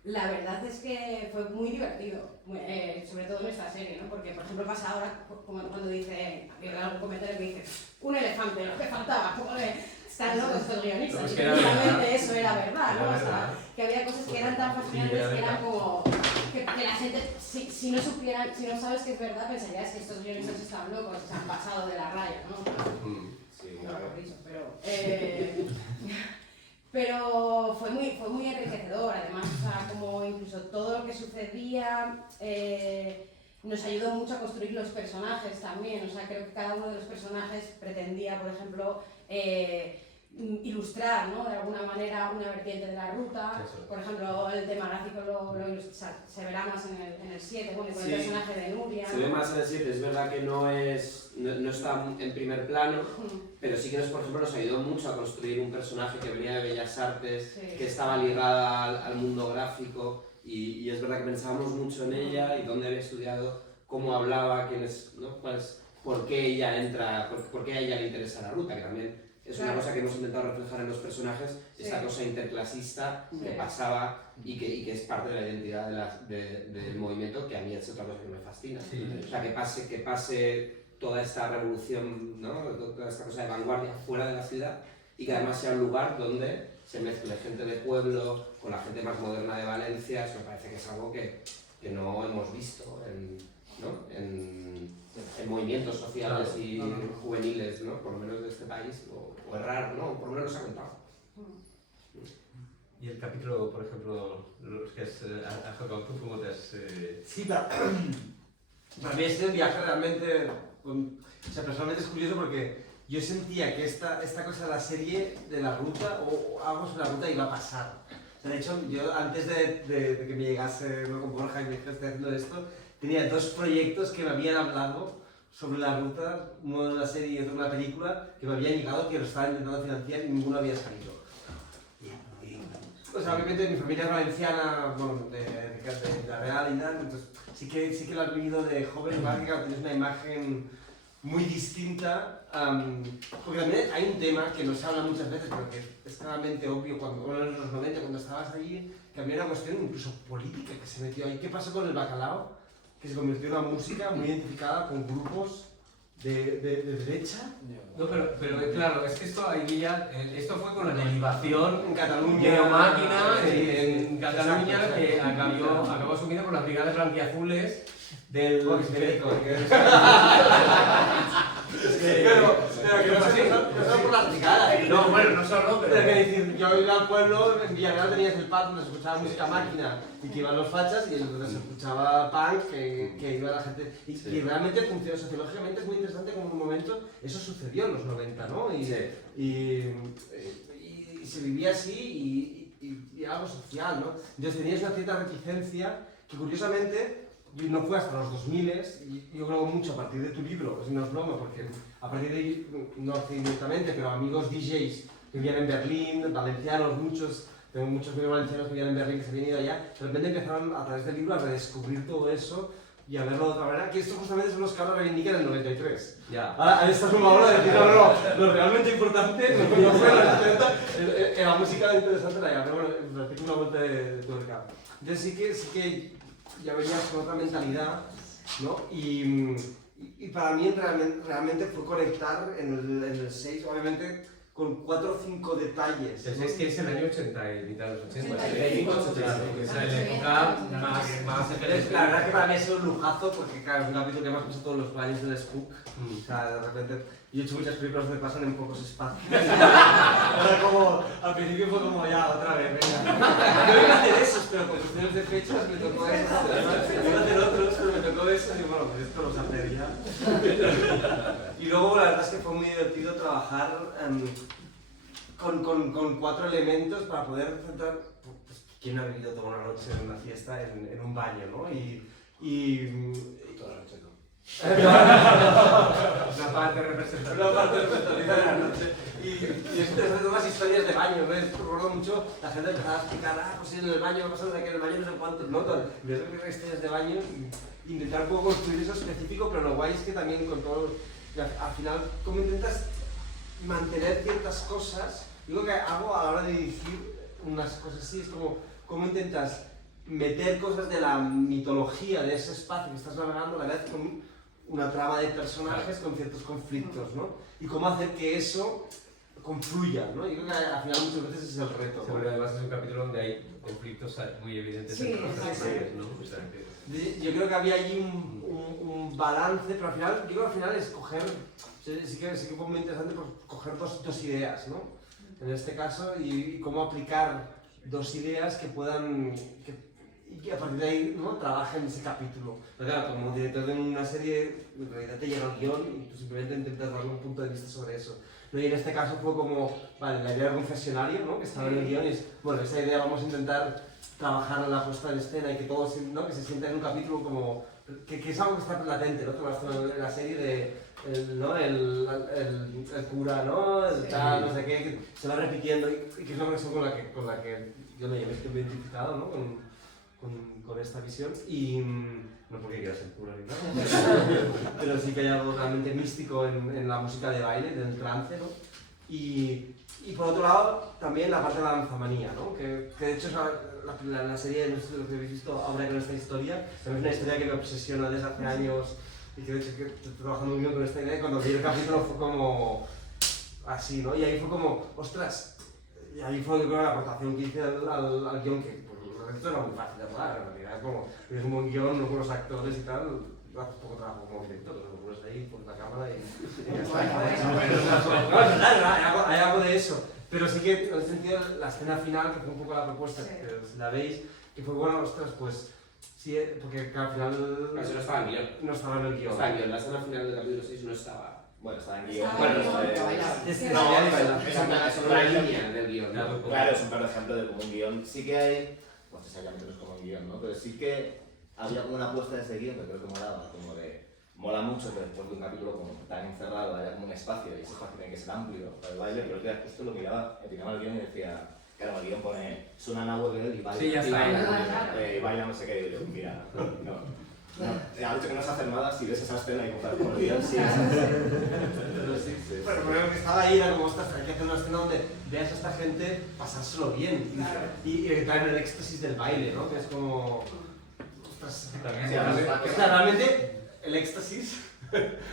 la verdad es que fue muy divertido, sobre todo en esta serie, ¿no? Porque, por ejemplo, pasa ahora como cuando dice, había algún comentario que dice, un elefante, lo que faltaba, como de, están locos estos guionistas, No, y que era realmente eso era verdad, ¿no? Era O sea, verdad. que había cosas que eran tan fascinantes que eran como, que la gente, si no supieran, si no sabes que es verdad, pensarías que estos guionistas están locos, se han pasado de la raya, ¿no? Sí, No lo he dicho, pero fue muy enriquecedor, además, o sea, como incluso todo lo que sucedía nos ayudó mucho a construir los personajes también, o sea, creo que cada uno de los personajes pretendía, por ejemplo, ilustrar, ¿no? De alguna manera una vertiente de la ruta. Eso. Por ejemplo, el tema gráfico se verá más en el 7, bueno, con el Sí. personaje de Nuria. Se ve más en el 7, es verdad que no está en primer plano, pero sí que por ejemplo, nos ayudó mucho a construir un personaje que venía de Bellas Artes, Sí. que estaba ligada al mundo gráfico, y es verdad que pensábamos mucho en ella y dónde había estudiado, cómo hablaba, ¿no? Por qué ella entra, por qué a ella le interesa la ruta, que también es una Claro. cosa que hemos intentado reflejar en los personajes, Sí. esa cosa interclasista que Sí. pasaba y que es parte de la identidad del movimiento, que a mí es otra cosa que me fascina. Sí. O sea, que pase toda esta revolución, ¿no? Toda esta cosa de vanguardia fuera de la ciudad y que además sea un lugar donde se mezcle gente de pueblo con la gente más moderna de Valencia. Eso me parece que es algo que no hemos visto en movimientos sociales Claro. y juveniles, ¿no? Por lo menos de este país, o es raro, ¿no? Por lo menos se ha contado. Y el capítulo, por ejemplo, los que has tocado tú, ¿cómo te has...? Sí, para mí ha sido un viaje realmente... O sea, personalmente es curioso porque yo sentía que esta cosa de la serie de la ruta, o algo sobre la ruta, iba a pasar. O sea, de hecho, yo antes de que me llegase con Borja y me dijera, estoy haciendo esto, tenía dos proyectos que me habían hablado sobre la ruta, uno de la serie y otro de una película, que me habían llegado, que lo estaba intentando financiar y ninguno había salido. O sea, obviamente mi familia es valenciana, bueno, de la Real y tal, entonces sí que lo has vivido de joven, más que claro, tienes una imagen muy distinta, porque también hay un tema que no se habla muchas veces, pero que es claramente obvio en los 90, cuando estabas allí, que había una cuestión incluso política que se metió ahí. ¿Qué pasó con el bacalao? Que se convirtió en una música muy identificada con grupos de derecha. No, pero claro, es que esto ahí ya, esto fue con la derivación En Cataluña. neomáquina en Cataluña, Exacto, que exacto. acabó asumida por las brigadas blanquiazules del... Pero que no solo por las brigadas. No, bueno, no solo, Pero que decir, yo iba al pueblo, en Villarreal tenías el pub donde se escuchaba música máquina y que iban los fachas y donde se escuchaba punk, que iba la gente. Y realmente funcionó sociológicamente, es muy interesante como en un momento eso sucedió en los 90, ¿no? Y se vivía así y algo social, ¿no? Entonces tenías una cierta reticencia que curiosamente no fue hasta los 2000, y yo creo mucho a partir de tu libro, no es broma, porque a partir de ahí, no directamente, pero amigos DJs que vivían en Berlín, valencianos, tengo muchos amigos valencianos que vivían en Berlín que se habían ido allá, de repente empezaron a través del libro a redescubrir todo eso y a verlo de otra manera, que estos justamente son los que ahora reivindican el 93. Ya. Ahora esta es una hora de decir, no, lo realmente importante no fue los 70, la música interesante era ya, pero bueno, me parece una vuelta de tuerca. Entonces sí que ya venías con otra mentalidad, ¿no? Y para mí realmente fue conectar en el 6, obviamente, con 4 o 5 detalles. El 6 que es el año 80 y mitad de los 80. 85, Claro, que es la época más diferente. La verdad que para mí ha sido un lujazo porque claro, es un capítulo que hemos visto todos los años del Spook. O sea, de repente, yo he hecho muchas películas que pasan en pocos espacios. Ahora como, al principio fue como ya, otra vez, venga. Yo iba a hacer esos, pero por cuestiones de fechas me tocó eso. Yo iba a hacer otros, pero me tocó eso y bueno, pues esto lo sabré ya. Y luego la verdad es que fue muy divertido trabajar con 4 elementos para poder centrar, pues, ¿quién ha vivido toda una noche en una fiesta en un baño, no? Toda la noche no. Una parte representativa. Una parte representativa de la noche. Y es interesante todas las historias de baño, ¿no? Recuerdo mucho la gente empezaba a explicar, pues en el baño, pasando de que en el baño no sé cuántos, ¿no? Ves que historias de baño, intentar un poco construir eso específico, pero lo guay es que también con todo, al final, ¿cómo intentas mantener ciertas cosas? Digo que hago a la hora de dirigir unas cosas así, es como, ¿cómo intentas meter cosas de la mitología de ese espacio que estás navegando a la vez con una trama de personajes con ciertos conflictos, ¿no? Y cómo hacer que eso confluya, ¿no? Yo creo que al final muchas veces es el reto, ¿no? Pero además es un capítulo donde hay conflictos muy evidentes Sí, entre los personajes, ¿no? exacto. O sea, Yo creo que había allí un balance, pero al final, yo creo que al final es coger, sí que fue muy interesante pues, coger dos ideas, ¿no? En este caso, y cómo aplicar 2 ideas que puedan, y que a partir de ahí, ¿no? Trabajen ese capítulo. Pero claro, como director de una serie, en realidad te llega el guión y tú simplemente intentas darle un punto de vista sobre eso. ¿No? Y en este caso fue como, vale, la idea del confesionario, ¿no? Que estaba en el guión y es, bueno, esa idea vamos a intentar trabajar en la puesta en escena y que todo, ¿no? Que se sienta en un capítulo como, que es algo que está latente, ¿no? En la serie de, ¿no? el cura, ¿no? El tal, no sé qué, que se va repitiendo y que es una versión con la que yo me estoy identificado, ¿no? Con esta visión y no porque quieras ser cura ni nada, pero sí que hay algo realmente místico en la música de baile, del trance, ¿no? Y por otro lado, también la parte de la danzamanía, ¿no? Que de hecho es la serie, no sé lo que habéis visto ahora con esta historia, también es una historia que me obsesiona desde hace años y que de hecho estoy trabajando muy bien con esta idea y cuando vi el capítulo fue como así, ¿no? Y ahí fue como, ostras, y ahí fue yo creo la aportación que hice al guión que esto era muy fácil de hablar, en realidad, como tienes un buen guión, con los actores y tal, haces poco trabajo como director, lo pones ahí, pones la cámara y ya está. Hay algo de eso, pero sí que en el sentido la escena final, que fue un poco la propuesta, que si la veis, que fue bueno, ostras, pues sí, porque al final Eso no estaba en guión. no estaba en el guión. Estaba en guión. La escena final del capítulo 6 no estaba. Bueno, estaba en guión. Estaba Bueno, en guión, no, pero bailar. es una línea del guión. Claro, es un claro ejemplo de como un guión. Sí que hay, pues exactamente no es como un guión, ¿no? Pero sí que había como una apuesta de ese guión que creo que molaba, como de, mola mucho que después de un capítulo como tan encerrado haya como un espacio y ese espacio tiene que ser amplio para el baile, pero que justo lo miraba, miraba el guión y decía, claro, el guión pone, suena Now Girl y baila, Sí, ya está. y baila no sé qué, y yo, mira, no. Ha dicho que no se hace nada si ves esa escena y como el guión sí. Pero sí. Pero el problema que estaba ahí era como, ostras, hay que hacer una escena donde veas a esta gente pasárselo bien y entrar en el éxtasis del baile, ¿no? Que es como, ostras, También, sí, también. o sea, realmente el éxtasis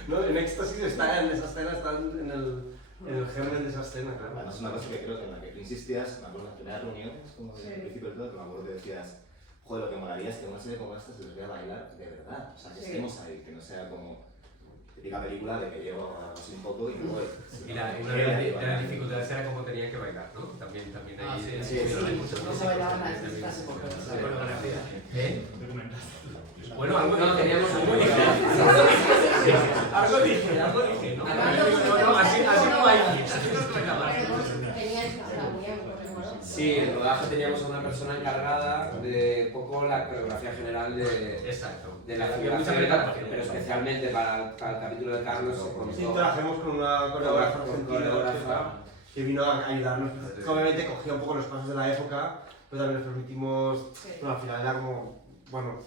¿no? En Éxtasis está en esa escena, está en el germen de esa escena, claro. Además, es una cosa que creo que en la que tú insistías, me acuerdo en las primeras reuniones, como desde el principio del todo, que me acuerdo que decías, joder, lo que molaría es que en una serie como esta se les vea bailar de verdad, o sea, que estemos ahí, que no sea como típica película de que llego así un poco y me voy. Y una de las dificultades era cómo tenían que bailar, ¿no? También ahí hay muchos No se bailaban las pistas en coreografía. ¿Eh? Documentaste. Bueno, algo no teníamos un buen algo dije, ¿no? Así no hay. Tenías hasta muy amor. Sí, en el rodaje teníamos a una persona encargada de un poco la coreografía general de Exacto. la Había mucha figuración, preparación. pero especialmente para el capítulo de Carlos se Sí, contó trabajamos con una coreógrafa con argentina coreógrafa. que vino a ayudarnos. Obviamente cogía un poco los pasos de la época, pero también nos permitimos, bueno, al final era como, bueno,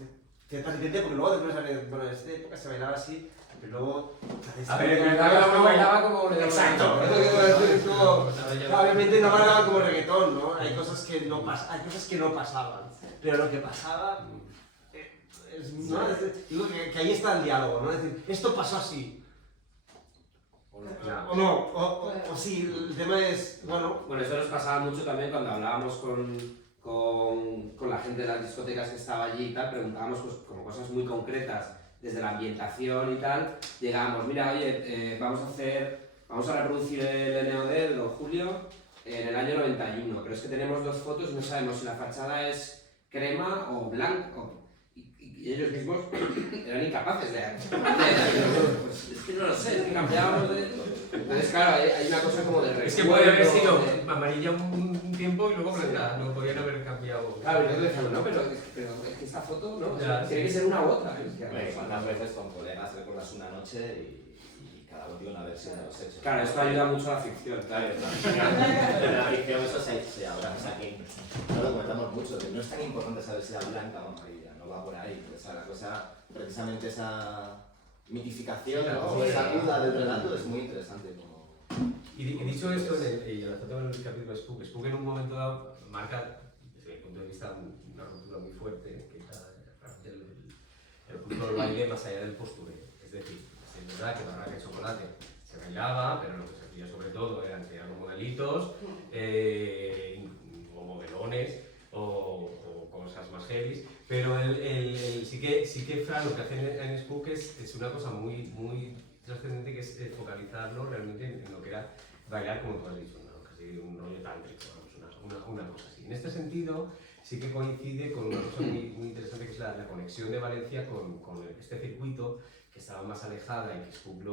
cierta asistencia, porque luego después, bueno, en esta época se bailaba así, pero luego... A ver, es verdad que no bailaba como... Exacto, obviamente no bailaba como reggaetón, ¿no? Hay cosas que no pasaban, pero lo que pasaba... ¿no? Digo que ahí está el diálogo, ¿no? Es decir, esto pasó así. O no, o sí, el tema es, bueno... Bueno, eso nos pasaba mucho también cuando hablábamos con la gente de las discotecas que estaba allí y tal, preguntábamos pues, como cosas muy concretas desde la ambientación y tal, llegábamos, mira, oye, vamos a reproducir el NOD de Don Julio en el año 91, pero es que tenemos dos fotos y no sabemos si la fachada es crema o blanco. Y ellos mismos eran incapaces de pues es que no lo sé, es que cambiábamos de... Entonces, claro, hay una cosa como de Es que puede haber sido amarilla un tiempo y luego blanca, no podían haber cambiado. Claro, y nosotros decíamos, no, pero es que esta foto, ¿no? O sea, tiene que ser una u otra. ¿Cuántas veces con colegas recuerdas una noche y cada uno tiene una versión de los hechos? Claro, esto ayuda mucho a la ficción. Claro, en la ficción eso se habla, o sea, aquí no lo comentamos mucho, que no es tan importante saber si era blanca o amarilla, no va por ahí, o sea, la cosa, precisamente esa mitificación, ¿no? O esa duda del relato es muy interesante. Y dicho esto, y tratando en el capítulo de Spook en un momento dado marca, desde mi punto de vista, una ruptura muy fuerte, que era el punto del baile más allá del postureo. Es decir, es verdad que Barraca de Chocolate se bailaba, pero lo que se hacía sobre todo eran crear modelitos, o modelones, o cosas más heavy, pero sí que Fran lo que hace en Spook es una cosa muy trascendente, que es focalizarlo realmente en lo que era bailar, como tú has dicho, ¿no? Casi un rollo tántrico, una cosa así. En este sentido, sí que coincide con una cosa muy interesante, que es la conexión de Valencia con este circuito, que estaba más alejada y que Spook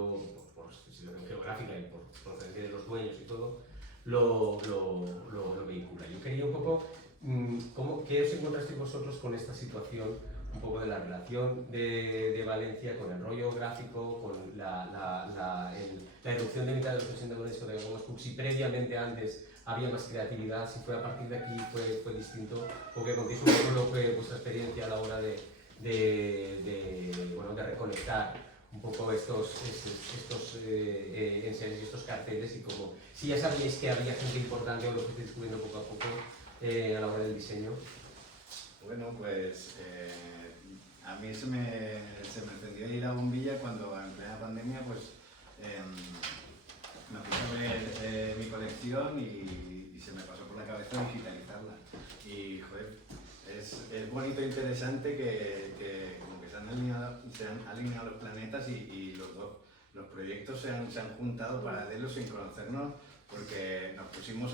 por situación geográfica y por procedencia de los dueños y todo, lo vehicula. Yo quería un poco, ¿qué os encontrasteis vosotros con esta situación? Un poco de la relación de Valencia con el rollo gráfico, con la erupción de mitad de los 80 con esto de Spook, si previamente antes había más creatividad, si fue a partir de aquí fue distinto, o que contéis un poco lo que vuestra experiencia a la hora de reconectar un poco estos ensayos y estos carteles, y como si ya sabíais que había gente importante o lo que estáis descubriendo poco a poco a la hora del diseño. Bueno, pues a mí se me encendió ahí la bombilla cuando en plena pandemia pues me puse a ver mi colección y se me pasó por la cabeza digitalizarla. Y joder, es bonito e interesante que como que se han alineado los planetas y los proyectos se han juntado paralelos sin conocernos, porque nos pusimos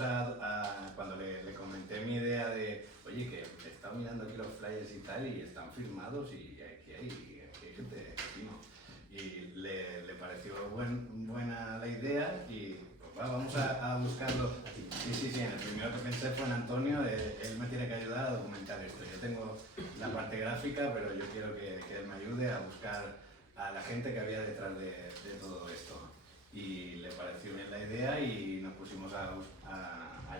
cuando le comenté mi idea de, oye, que he estado mirando aquí los flyers y tal, y están firmados y aquí hay gente fino. Y le pareció buena la idea y pues vamos a buscarlo. Sí, el primero que pensé fue en Antonio, él me tiene que ayudar a documentar esto. Yo tengo la parte gráfica, pero yo quiero que él me ayude a buscar a la gente que había detrás de todo esto. Y le pareció bien la idea y nos pusimos a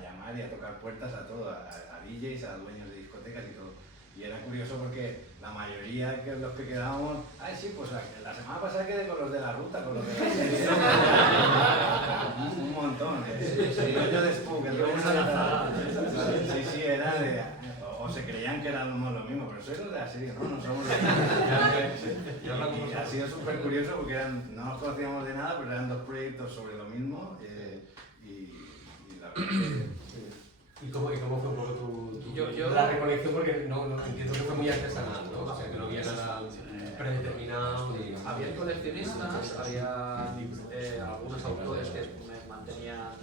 llamar y a tocar puertas a todo, a DJs, a dueños de discotecas y todo. Y era curioso porque la mayoría de los que quedábamos, sí, pues la semana pasada quedé con los de la ruta, con los de la serie. Un montón, el rollo de Spook, el rollo de... Sí, era de... o se creían que éramos lo mismo, pero sois los de la serie, no, no somos los Y habla como Y ha sido súper curioso porque no nos conocíamos de nada, pero eran dos proyectos sobre lo mismo y la verdad que... ¿Y cómo fue un poco Yo- la recolección? Porque no entiendo que fue muy artesanal, ¿no? O sea, que no había nada predeterminado ni... Había coleccionistas, había algunos autores que mantenían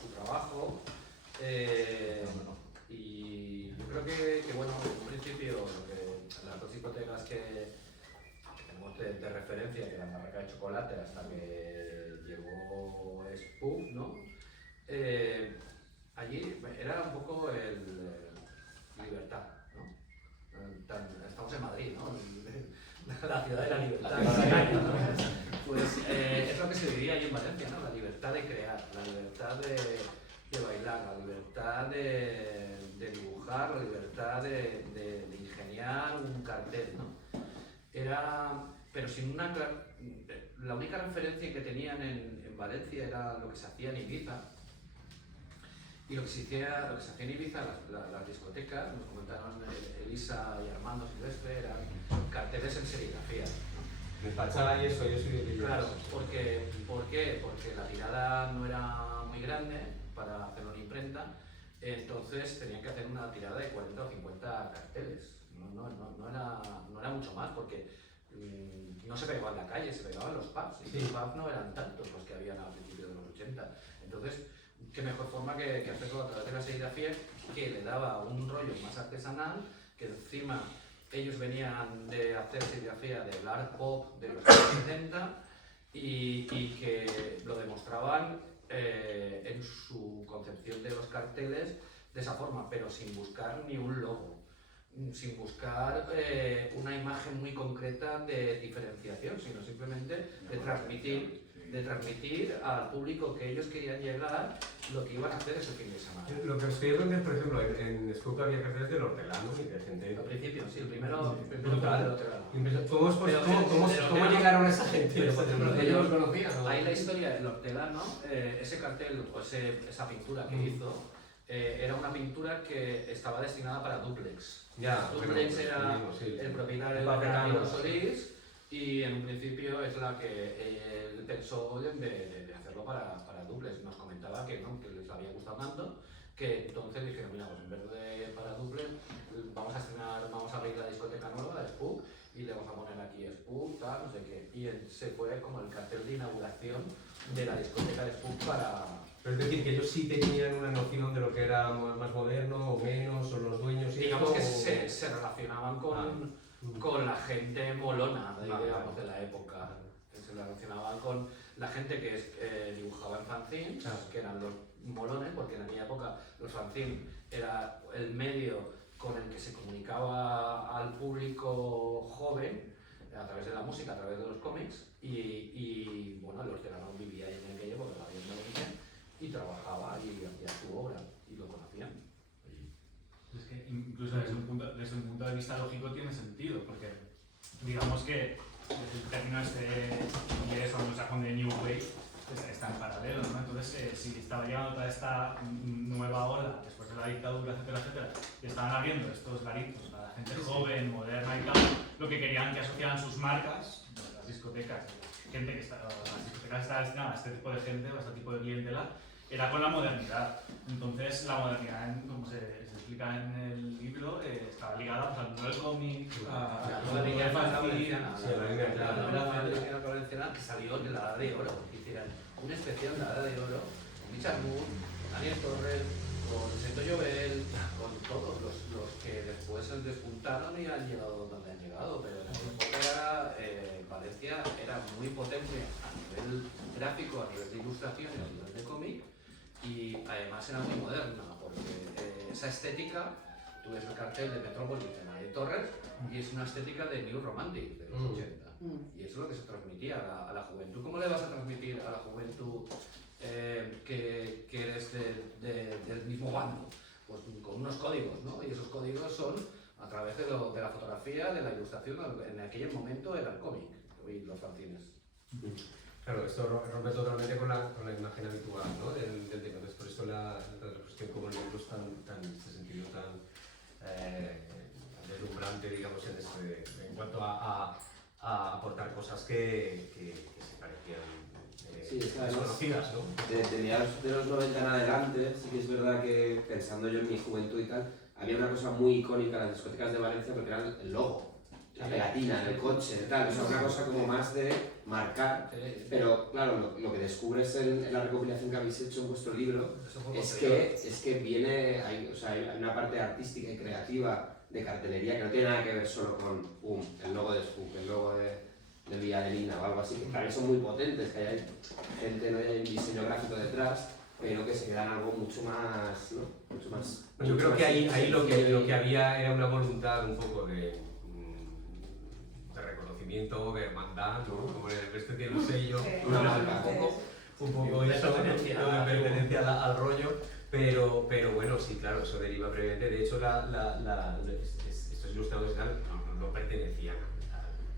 su trabajo y yo creo que bueno, en un principio las dos discotecas que tenemos de referencia, que eran Barraca de Chocolate hasta que llegó Spook, ¿no? Allí era un poco libertad, ¿no? Estamos en Madrid, ¿no? La ciudad de la libertad. Pues es lo que se vivía allí en Valencia, ¿no? La libertad de crear, la libertad de bailar, la libertad de dibujar, la libertad de ingeniar un cartel, ¿no? Pero sin una... La única referencia que tenían en Valencia era lo que se hacía en Ibiza. Y lo que se hacía en Ibiza, las discotecas, nos comentaron Elisa y Armando Silvestre, eran carteles en serigrafía, ¿no? Me faltaba eso, yo soy de ellos. Claro, ¿por qué? Porque la tirada no era muy grande para hacerlo en imprenta, entonces tenían que hacer una tirada de 40 o 50 carteles. No era mucho más, porque no se pegaba en la calle, se pegaban en los pubs, y los pubs no eran tantos los que habían a principios de los 80. Entonces, qué mejor forma que hacerlo a través de la serigrafía, que le daba un rollo más artesanal, que encima ellos venían de hacer serigrafía del art pop de los años 70 y que lo demostraban en su concepción de los carteles de esa forma, pero sin buscar ni un logo, sin buscar una imagen muy concreta de diferenciación, sino simplemente de transmitir al público que ellos querían llegar lo que iban a hacer ese fin de semana. Lo que os quería preguntar, por ejemplo, en Spook había carteles del hortelano y de gente... Al principio, sí, el primero Brutal. del hortelano. ¿Cómo llegaron a esa gente? ¿Ellos los conocían? Ahí la historia del hortelano, ese cartel o esa pintura que hizo, era una pintura que estaba destinada para Duplex. Duplex era el propietario de Camilo Solís y en un principio es la que él pensó de hacerlo para Duplex. Nos comentaba que no, que les había gustado tanto, que entonces dijeron, mira, pues en vez de para Duplex vamos a abrir la discoteca nueva de Spook y le vamos a poner aquí Spook, tal, no sé qué. Y se fue como el cartel de inauguración de la discoteca de Spook para... Pero es decir, que ellos sí tenían una noción de lo que era más moderno o menos, o los dueños... Digamos que se relacionaban con la gente molona, digamos, de la época. Se relacionaban con la gente que dibujaba en fanzines, que eran los molones, porque en aquella época los fanzines era el medio con el que se comunicaba al público joven a través de la música, a través de los cómics, y bueno, el hortelano vivía ahí en aquella época, la vivienda y trabajaba y hacía su obra y lo conocían. Es que incluso desde un punto de vista lógico tiene sentido, porque digamos que el término inglés anglosajón de New Wave está en paralelo, ¿no? Entonces, si estaba llegando toda esta nueva ola después de la dictadura, etcétera, y estaban abriendo estos garitos para la gente joven, moderna y tal, lo que querían que asociaran sus marcas, las discotecas, las discotecas estaban destinadas a este tipo de gente o a este tipo de clientela, era con la modernidad. Entonces, la modernidad, como se explica en el libro, estaba ligada al mundo del cómic, a la línea valenciana, la valenciana que salió en la Edad de Oro, que hicieran un especial de la Edad de Oro con Richard Moore, con Daniel Torres, con Sento Llobel, con todos los que después se despuntaron y han llegado donde han llegado, pero en la época Valencia era muy potente a nivel gráfico, a nivel de ilustración y a nivel de cómic, y además era muy moderna, porque esa estética, tú ves el cartel de Metrópolis de Daniel Torres y es una estética de New Romantic de los 80, y eso es lo que se transmitía a la juventud. ¿Cómo le vas a transmitir a la juventud que eres del mismo bando? Pues con unos códigos, ¿no? Y esos códigos son a través de la fotografía, de la ilustración. En aquel momento era el cómic y los fanzines. Claro, esto rompe totalmente con la imagen habitual, ¿no? del tema. Entonces, por eso la cuestión como el libro es en este sentido tan deslumbrante, digamos, en cuanto a aportar cosas que se parecían desconocidas, ¿no? De los 90 en adelante, sí que es verdad que, pensando yo en mi juventud y tal, había una cosa muy icónica en las discotecas de Valencia porque era el logo, la pegatina, el coche, tal, o sea, una cosa como más de marcar, pero claro, lo que descubres en la recopilación que habéis hecho en vuestro libro es que viene, hay una parte artística y creativa de cartelería que no tiene nada que ver solo con el logo de Spook, el logo de Vía de Lina o algo así, que también son muy potentes, que hay gente, no hay un diseño gráfico detrás, pero que se quedan algo mucho más, ¿no? Mucho más. Yo creo que ahí lo que había era una voluntad un poco de reconocimiento, de hermandad, ¿no? Como este tiene un sello, una marca, un poco eso, de pertenencia al rollo, pero bueno, sí, claro, eso deriva previamente. De hecho, estos ilustrados y tal no pertenecían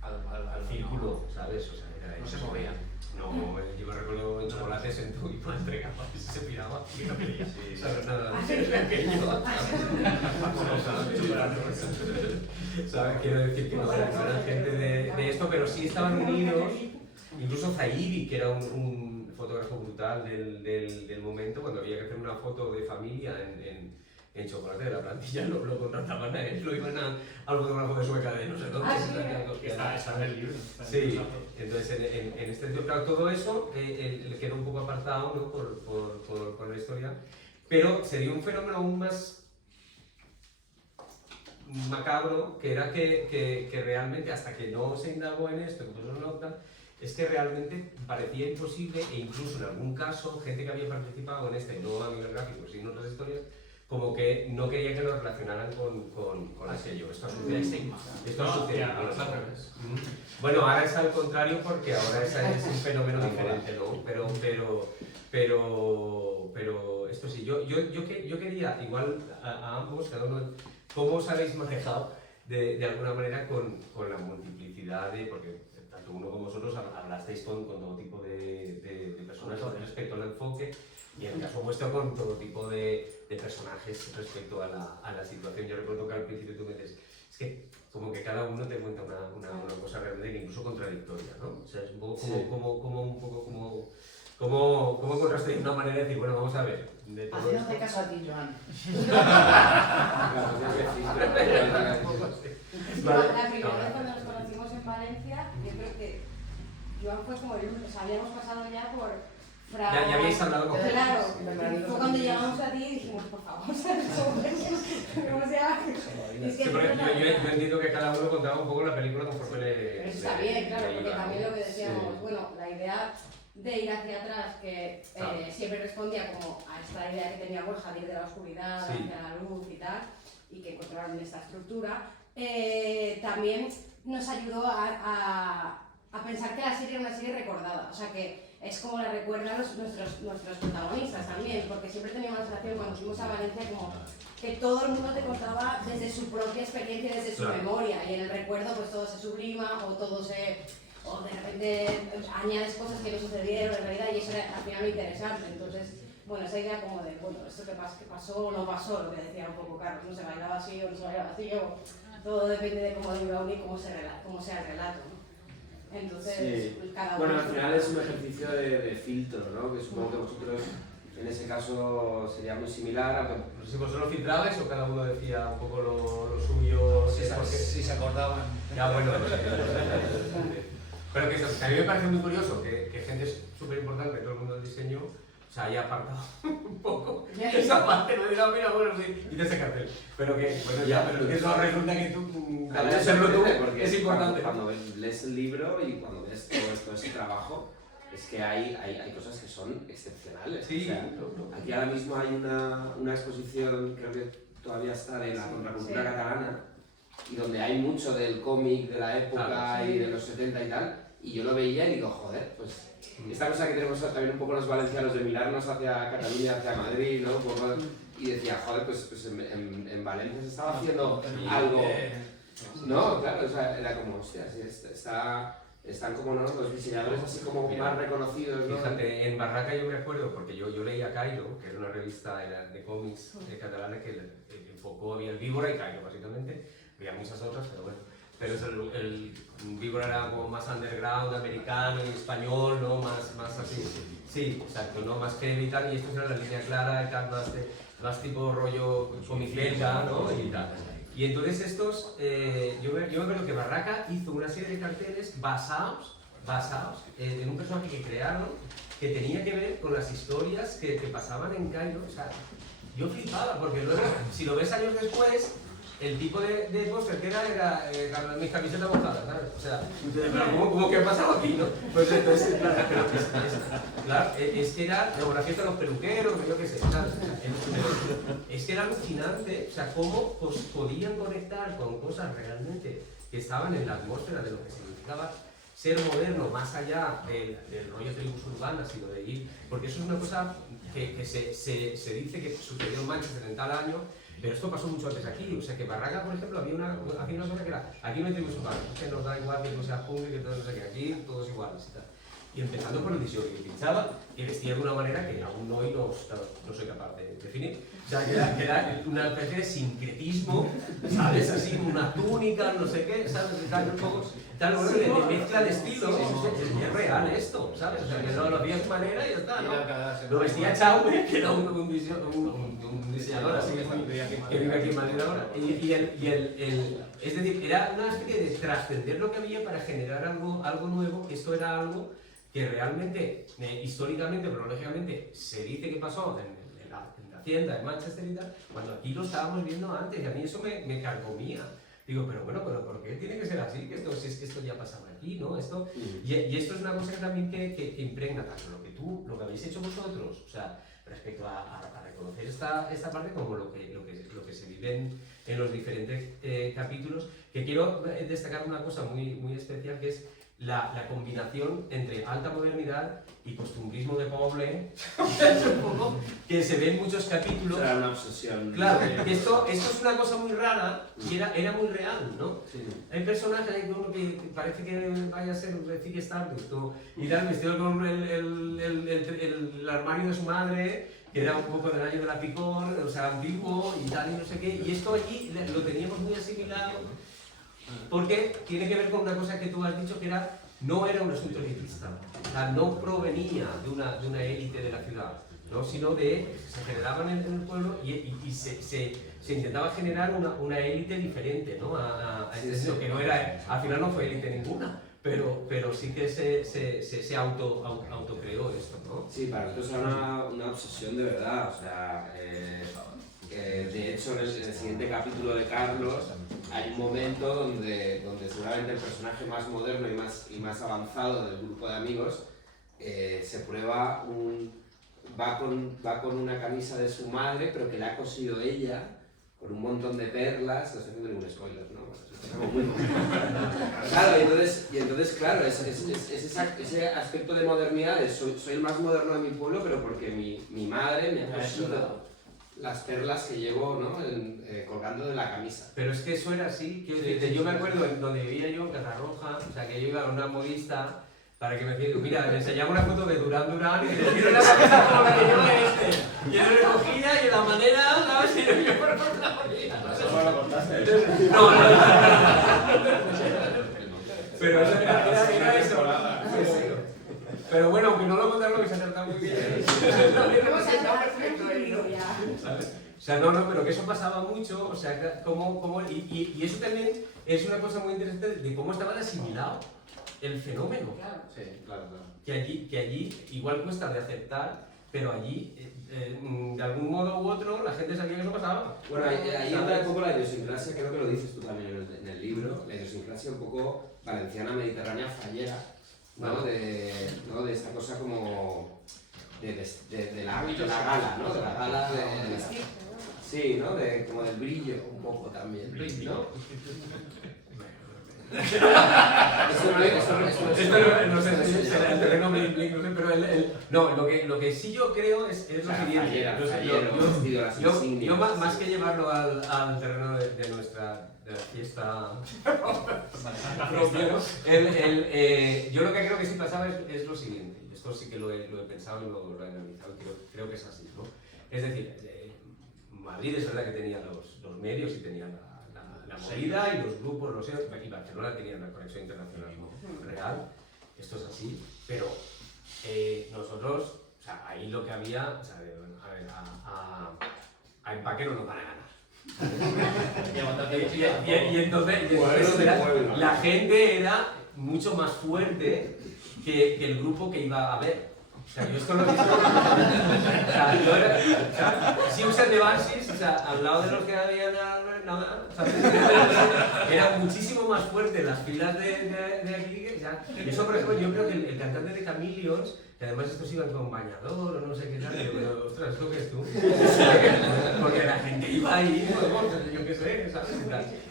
al círculo, ¿sabes? O sea, no se movían. No, yo me recuerdo en Chocolates en tu iba a entregar y se piraba y no quería saber nada de aquello. ¿Sabes? Quiero decir que no eran gente de esto, pero sí estaban unidos. Incluso Zaidi, que era un fotógrafo brutal del momento, cuando había que hacer una foto de familia en Chocolate de la plantilla, lo contrataban a él, lo iban al fotógrafo de Sueca de no sé dónde. Está en el libro. Sí, entonces en este sentido, claro, todo eso le quedó un poco apartado, ¿no? por la historia, pero se dio un fenómeno aún más macabro, que era que realmente, hasta que no se indagó en esto, que no nota, es que realmente parecía imposible, e incluso en algún caso, gente que había participado en no a nivel gráfico, sino en otras historias, como que no quería que lo relacionaran con el sello. Esto ha sucedido. Bueno, ahora es al contrario, porque ahora es un fenómeno diferente, ¿no? Pero esto sí, yo quería, igual a ambos, cada uno, ¿cómo os habéis manejado de alguna manera con la multiplicidad porque tanto uno como vosotros hablasteis con todo tipo de personas respecto al enfoque, y en el caso vuestro con todo tipo de personajes respecto a la situación? Yo recuerdo que al principio tú me dices, es que como que cada uno te cuenta una cosa realmente incluso contradictoria, ¿no? O sea, es un poco como contrastáis una manera de decir, bueno, vamos a ver. Haciéndote caso a ti, Joan. La primera vez cuando nos conocimos en Valencia, yo creo que Joan fue como el único, o sea, habíamos pasado ya por... Ya habéis hablado con Claro, fue cuando llegamos a ti y dijimos, por favor, o sea, yo entiendo que cada uno contaba un poco la película conforme le... Pero está bien, claro, porque también lo que decíamos, bueno, la idea de ir hacia atrás, que siempre respondía como a esta idea que tenía Borja de ir de la oscuridad hacia la luz y tal, y que encontraron esta estructura, también nos ayudó a pensar que la serie era una serie recordada, o sea que es como la recuerdan nuestros protagonistas también, porque siempre teníamos la sensación cuando fuimos a Valencia como que todo el mundo te contaba desde su propia experiencia, desde su memoria, y en el recuerdo pues todo se sublima o de repente añades cosas que no sucedieron en realidad, y eso era al final lo interesante. Entonces, bueno, esa idea como de, bueno, esto que pasó o no pasó, lo que decía un poco Carlos, no se bailaba así o no se bailaba así, todo depende de cómo lo viva uno y cómo sea el relato, ¿no? Entonces, pues cada uno... Bueno, al final es un ejercicio de filtro, ¿no? Que supongo que vosotros en ese caso sería muy similar, aunque... No sé si vosotros filtrabais o cada uno decía un poco lo suyo... Si se acordaban. Ya, bueno, pero que a mí me parece muy curioso que gente súper importante de todo el mundo del diseño se haya apartado un poco esa parte, no dirá, mira, bueno, sí, y de ese cartel. Pero que, bueno, pero que eso resulta que tú, al serlo tú, porque es importante. Cuando lees el libro y cuando ves todo ese trabajo, es que hay cosas que son excepcionales. Sí, o sea, aquí ahora mismo hay una exposición, creo que todavía está, de la contracultura catalana, y donde hay mucho del cómic de la época y de los 70 y tal, y yo lo veía y digo, joder, pues esta cosa que tenemos también un poco los valencianos de mirarnos hacia Cataluña, hacia Madrid, ¿no? Y decía, joder, pues en Valencia se estaba haciendo algo. No, claro, o sea, era como, hostia, sí, está están como ¿no? los diseñadores así como más reconocidos, ¿no? Fíjate, en Barraca yo me acuerdo, porque yo leía Cairo, que era una revista de cómics catalana que enfocó, había el Víbora y Cairo básicamente, había muchas otras, pero bueno. Pero el Víbora era como más underground, americano y español, ¿no? Más así. Sí, exacto, ¿no? Más heavy y tal, y esto era la línea clara y tal, más tipo rollo cómic belga, ¿no? Y tal. Y entonces estos, yo me acuerdo que Barraca hizo una serie de carteles basados en un personaje que crearon que tenía que ver con las historias que pasaban en Cairo. O sea, yo flipaba, porque luego, si lo ves años después, el tipo de póster que era mis camisetas mojadas, ¿sabes? O sea, ¿cómo que ha pasado aquí, no? Pues entonces, claro, es que era como la fiesta de los peluqueros, yo qué sé, ¿sabes? Es que era alucinante, o sea, cómo pues, podían conectar con cosas realmente que estaban en la atmósfera de lo que significaba ser moderno, más allá del rollo tribus urbanas, sino de ir, porque eso es una cosa que se dice que sucedió en Manchester en tal año. Pero esto pasó mucho antes aquí, o sea que Barraca, por ejemplo, había una cosa que era, aquí no hay tribus urbanas, que nos da igual que no sea jungla, que todo no sé qué, aquí todos iguales y tal. Y empezando por el diseño que pinchaba y vestía de una manera que aún hoy no soy capaz de definir. O sea, que era una especie de sincretismo, ¿sabes? Así, una túnica, no sé qué, ¿sabes? Tal, bueno, de mezcla de estilos, es real esto, ¿sabes? O sea, que no lo hacía de su manera y ya está, ¿no? Lo vestía Chaume, que era un diseñador así que vive aquí en Madrid ahora. Es decir, era una especie de trascender lo que había para generar algo nuevo. Esto era algo que realmente, históricamente, cronológicamente, se dice que pasó en la hacienda de Manchester y tal, cuando aquí lo estábamos viendo antes, y a mí eso me carcomía. Digo, pero bueno, ¿por qué tiene que ser así? Que esto ya pasaba aquí, ¿no? Y esto es una cosa que también que impregna tanto lo que habéis hecho vosotros, o sea, respecto a reconocer esta parte como lo que se vive en los diferentes capítulos, que quiero destacar una cosa muy especial, que es la combinación entre alta modernidad y costumbrismo de poble, que se ve en muchos capítulos. Era una obsesión. Claro, esto es una cosa muy rara y era muy real, ¿no? Sí. Hay personajes, hay uno que parece que vaya a ser un Ziggy Stardust y tal, vestido con el armario de su madre, que era un poco del año de la picor, o sea, ambiguo y tal y no sé qué, y esto allí lo teníamos muy asimilado, porque tiene que ver con una cosa que tú has dicho, que no era un asunto elitista, o sea, no provenía de una élite de la ciudad, ¿no? Sino se generaban en el pueblo y se intentaba generar una élite diferente, ¿no? Que no era, al final no fue élite ninguna, pero sí que se autocreó esto, ¿no? Sí, para nosotros era una obsesión de verdad, o sea, de hecho en el siguiente capítulo de Carlos hay un momento donde seguramente el personaje más moderno y más avanzado del grupo de amigos se prueba va con una camisa de su madre, pero que la ha cosido ella, con un montón de perlas. No estoy haciendo ningún spoiler, ¿no? Es algo muy claro, y entonces claro, ese aspecto de modernidad es soy el más moderno de mi pueblo, pero porque mi madre me ha cosido las perlas que llevo, ¿no? Colgando de la camisa. Pero es que eso era así, yo me acuerdo en donde vivía yo, en Catarroja, o sea, que yo iba a una modista para que me dijera, mira, le enseñaba una foto de Durán y le decía, una camisa como la que lleva y él lo recogía y de la manera, ¿sabes? Y yo por otra manera. ¿Eso lo contaste? No. Pero eso era eso. Pero bueno, aunque no lo contaron, que se acerca muy bien. O sea, no, pero que eso pasaba mucho, o sea, y eso también es una cosa muy interesante de cómo estaban asimilado el fenómeno. Claro. Sí, claro. Que allí igual cuesta de aceptar, pero allí, de algún modo u otro, la gente sabía que eso pasaba. Bueno, ahí entra un poco la idiosincrasia, creo que lo dices tú también en el libro, la idiosincrasia un poco valenciana, mediterránea, fallera, ¿no? De esta cosa como de la gala, ¿no? De la gala sí, ¿no? Como del brillo un poco también, ¿no? Esto no sé si será el terreno, pero No, lo que sí yo creo es lo siguiente. Yo más que llevarlo al terreno de nuestra de la fiesta propia, ¿no? Yo lo que creo que sí pasaba es lo siguiente. Esto sí que lo he pensado y lo he analizado, creo que es así, ¿no? Es decir, Madrid es verdad que tenía los medios y tenía la movida y los grupos, y Barcelona tenía una conexión internacional real, esto es así, pero nosotros, o sea, ahí lo que había, o sea, a ver, a Empaque no nos van a ganar. Y entonces la gente era mucho más fuerte que el grupo que iba a ver. O sea, yo esto lo he visto. Simpson de Banshees, o sea, al lado de los que había nada, era muchísimo más fuerte las filas de aquí. O sea, eso, por ejemplo, yo creo que el cantante de Chameleons, que además estos iban con bañador o no sé qué tal, pero ostras, ¿esto qué es tú? Porque la gente iba ahí, yo qué sé, ¿sabes?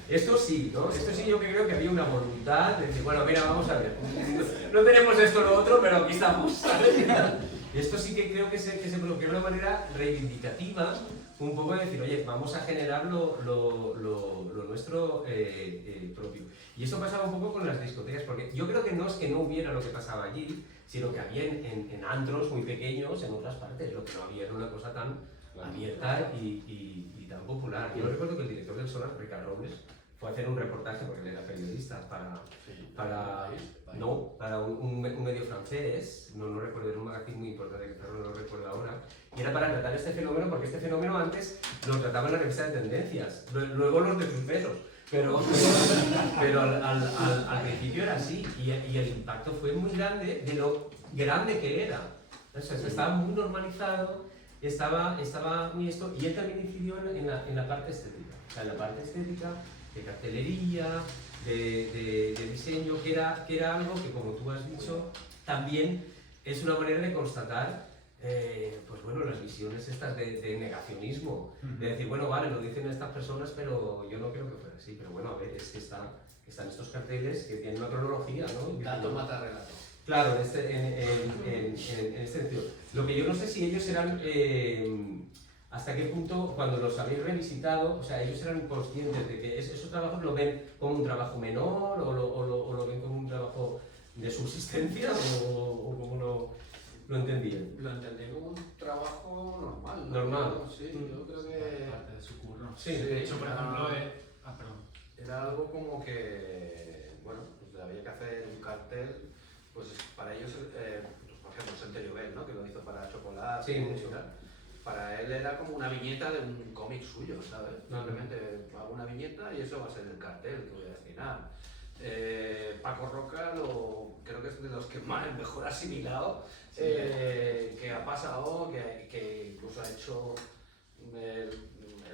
Esto sí, ¿no? Esto sí yo creo que había una voluntad de decir, bueno, mira, vamos a ver, no tenemos esto o lo otro, pero aquí estamos, ¿sabes? Esto sí que creo que se bloqueó de una manera reivindicativa, un poco de decir, oye, vamos a generar lo nuestro propio. Y esto pasaba un poco con las discotecas, porque yo creo que no es que no hubiera lo que pasaba allí, sino que había en antros muy pequeños en otras partes, lo que no había era una cosa tan abierta y tan popular. Yo recuerdo que el director del Sonar, Ricardo Robles, fue a hacer un reportaje, porque él era periodista, para un medio francés, no recuerdo, era un magazine muy importante, que no lo recuerdo ahora, y era para tratar este fenómeno, porque este fenómeno antes lo trataban la revista de tendencias, luego los de sus besos, pero al principio era así, y el impacto fue muy grande de lo grande que era. O sea, estaba muy normalizado, estaba muy esto, y él también incidió en la parte estética, o sea, en la parte estética, de cartelería, de diseño, que era algo que, como tú has dicho, también es una manera de constatar pues bueno, las visiones estas de negacionismo, de decir, bueno, vale, lo dicen estas personas, pero yo no creo que fuera así, pero bueno, a ver, es que están estos carteles que tienen una cronología, ¿no? Dato mata relato. Claro, en este sentido. Lo que yo no sé si ellos eran, hasta qué punto, cuando los habéis revisitado, o sea, ellos eran conscientes de que esos trabajos lo ven como un trabajo menor o lo ven como un trabajo de subsistencia o como lo entendían. Lo entendí como un trabajo normal, ¿no? Normal. Sí, yo creo que... parte de su curro. Sí, De hecho, por ejemplo, era algo como que, bueno, pues había que hacer un cartel, pues para ellos, por ejemplo, Centerio Bell, ¿no? Que lo hizo para Chocolate, sí, y tal. Para él era como una viñeta de un cómic suyo, ¿sabes? Simplemente hago una viñeta y eso va a ser el cartel que voy a destinar. Paco Roca creo que es de los que más mejor asimilado, que ha pasado, que incluso ha hecho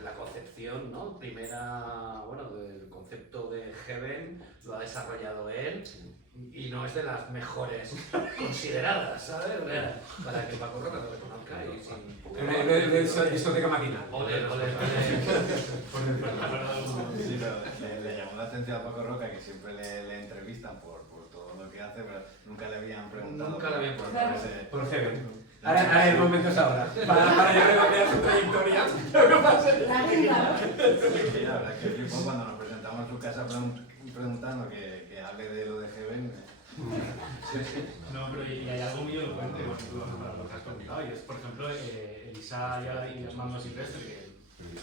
la concepción, ¿no? Primera, bueno, del concepto de Heaven lo ha desarrollado él y no es de las mejores consideradas, ¿sabes? Para que Paco Roca lo reconozca y sin... discoteca maquinal. Sí, pero le llamó la atención a Paco Roca, que siempre le entrevistan por todo lo que hace, pero nunca le habían preguntado. Nunca le habían preguntado. Por Heaven. Ahora el momento es ahora. Para ya redondear su trayectoria. Lo que pasa es Sí, la verdad es que flipó cuando nos presentamos en su casa preguntando que hable de lo de Heaven. No, pero y hay algo mío elocuente, bueno, lo que has comentado, y es, por ejemplo, Elisa y Armando Silvestre, que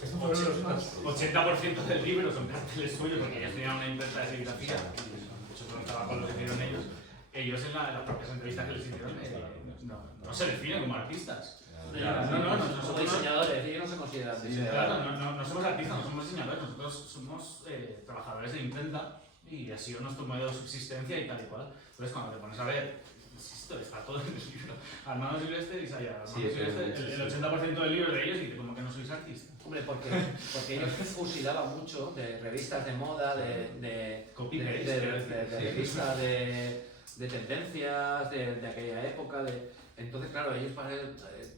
el 80% del libro son carteles suyos, porque ellos tenían una imprenta de serigrafía, y muchos de los trabajos los hicieron ellos. Ellos en las propias entrevistas que les hicieron no se definen como artistas. No somos diseñadores, ellos no se consideran diseñadores. Claro, no somos artistas, no somos diseñadores, nosotros somos trabajadores de imprenta y ha sido nuestro modo de subsistencia y tal y cual. Entonces cuando te pones a ver, esto está todo en el libro. Armando Silvestre y Saya, el 80% del libro de ellos y como que no sois artistas. Hombre, porque ellos fusilaban mucho de revistas de moda, de revistas de tendencias de aquella época. Entonces, claro, ellos para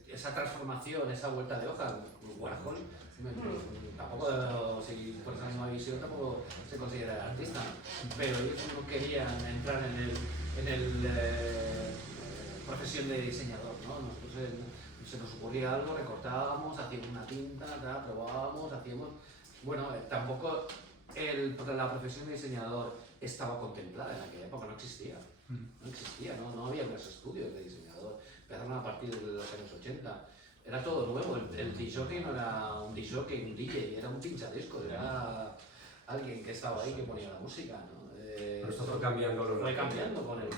esa transformación, esa vuelta de hoja, Warhol, tampoco, si por esa misma visión, tampoco se considera artista. Pero ellos no querían entrar en el profesión de diseñador, ¿no? Nosotros se nos ocurría algo, recortábamos, hacíamos una tinta, probábamos, hacíamos... Bueno, tampoco la profesión de diseñador estaba contemplada en aquella época, no existía. No había unos estudios de diseñador. Empezaron a partir de los años 80. Era todo nuevo. El disc-jockey no era un disc-jockey, un DJ, era un pinchadiscos, era alguien que estaba ahí que ponía la música, ¿no? Pero esto fue cambiando. Fue cambiando con el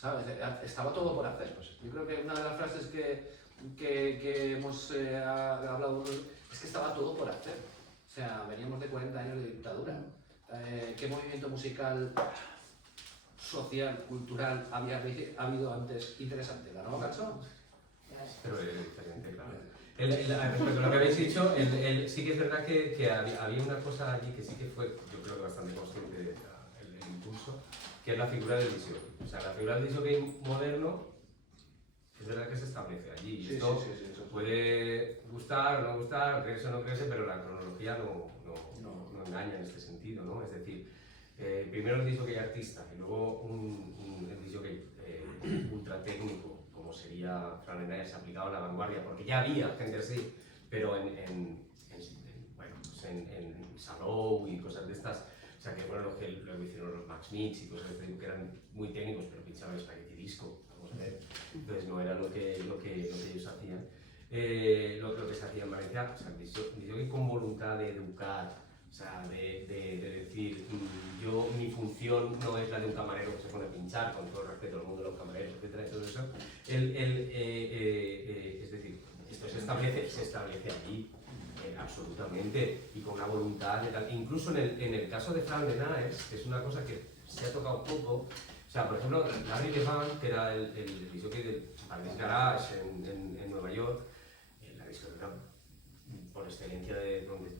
¿sabes? Estaba todo por hacer. Pues yo creo que una de las frases que hemos hablado es que estaba todo por hacer. O sea, veníamos de 40 años de dictadura. ¿Qué movimiento musical, social, cultural había habido antes interesante? ¿La nueva canción? Pero es diferente, claro. Respecto a lo que habéis dicho, sí que es verdad que había una cosa allí que sí que fue, yo creo que bastante consciente el impulso, que es la figura del disc jockey. O sea, la figura del disc jockey moderno es verdad que se establece allí. Y esto puede gustar o no gustar, creerse o no creerse, pero la cronología no engaña en este sentido, ¿no? Es decir, primero el disc jockey artista y luego el disc jockey ultra técnico, como sería Fran Enaes, aplicado a la vanguardia, porque ya había gente así, pero en Salou y cosas de estas. O sea, que fueron lo que hicieron los Max Mix y cosas que eran muy técnicos, pero pinchaban espagueti disco, vamos a ver. Entonces no era lo que ellos hacían. Lo que se hacía en Valencia, o sea, que con voluntad de educar, o sea, de decir, mi función no es la de un camarero que se pone a pinchar, con todo el respeto al mundo de los camareros, etcétera, y todo eso. Es decir, esto se establece allí. Absolutamente, y con una voluntad de tal. Incluso en el caso de Fran Enaes, que es una cosa que se ha tocado poco, o sea, por ejemplo, Larry Levan, que era el disjockey del Paradise Garage en Nueva York, la discoteca por excelencia de donde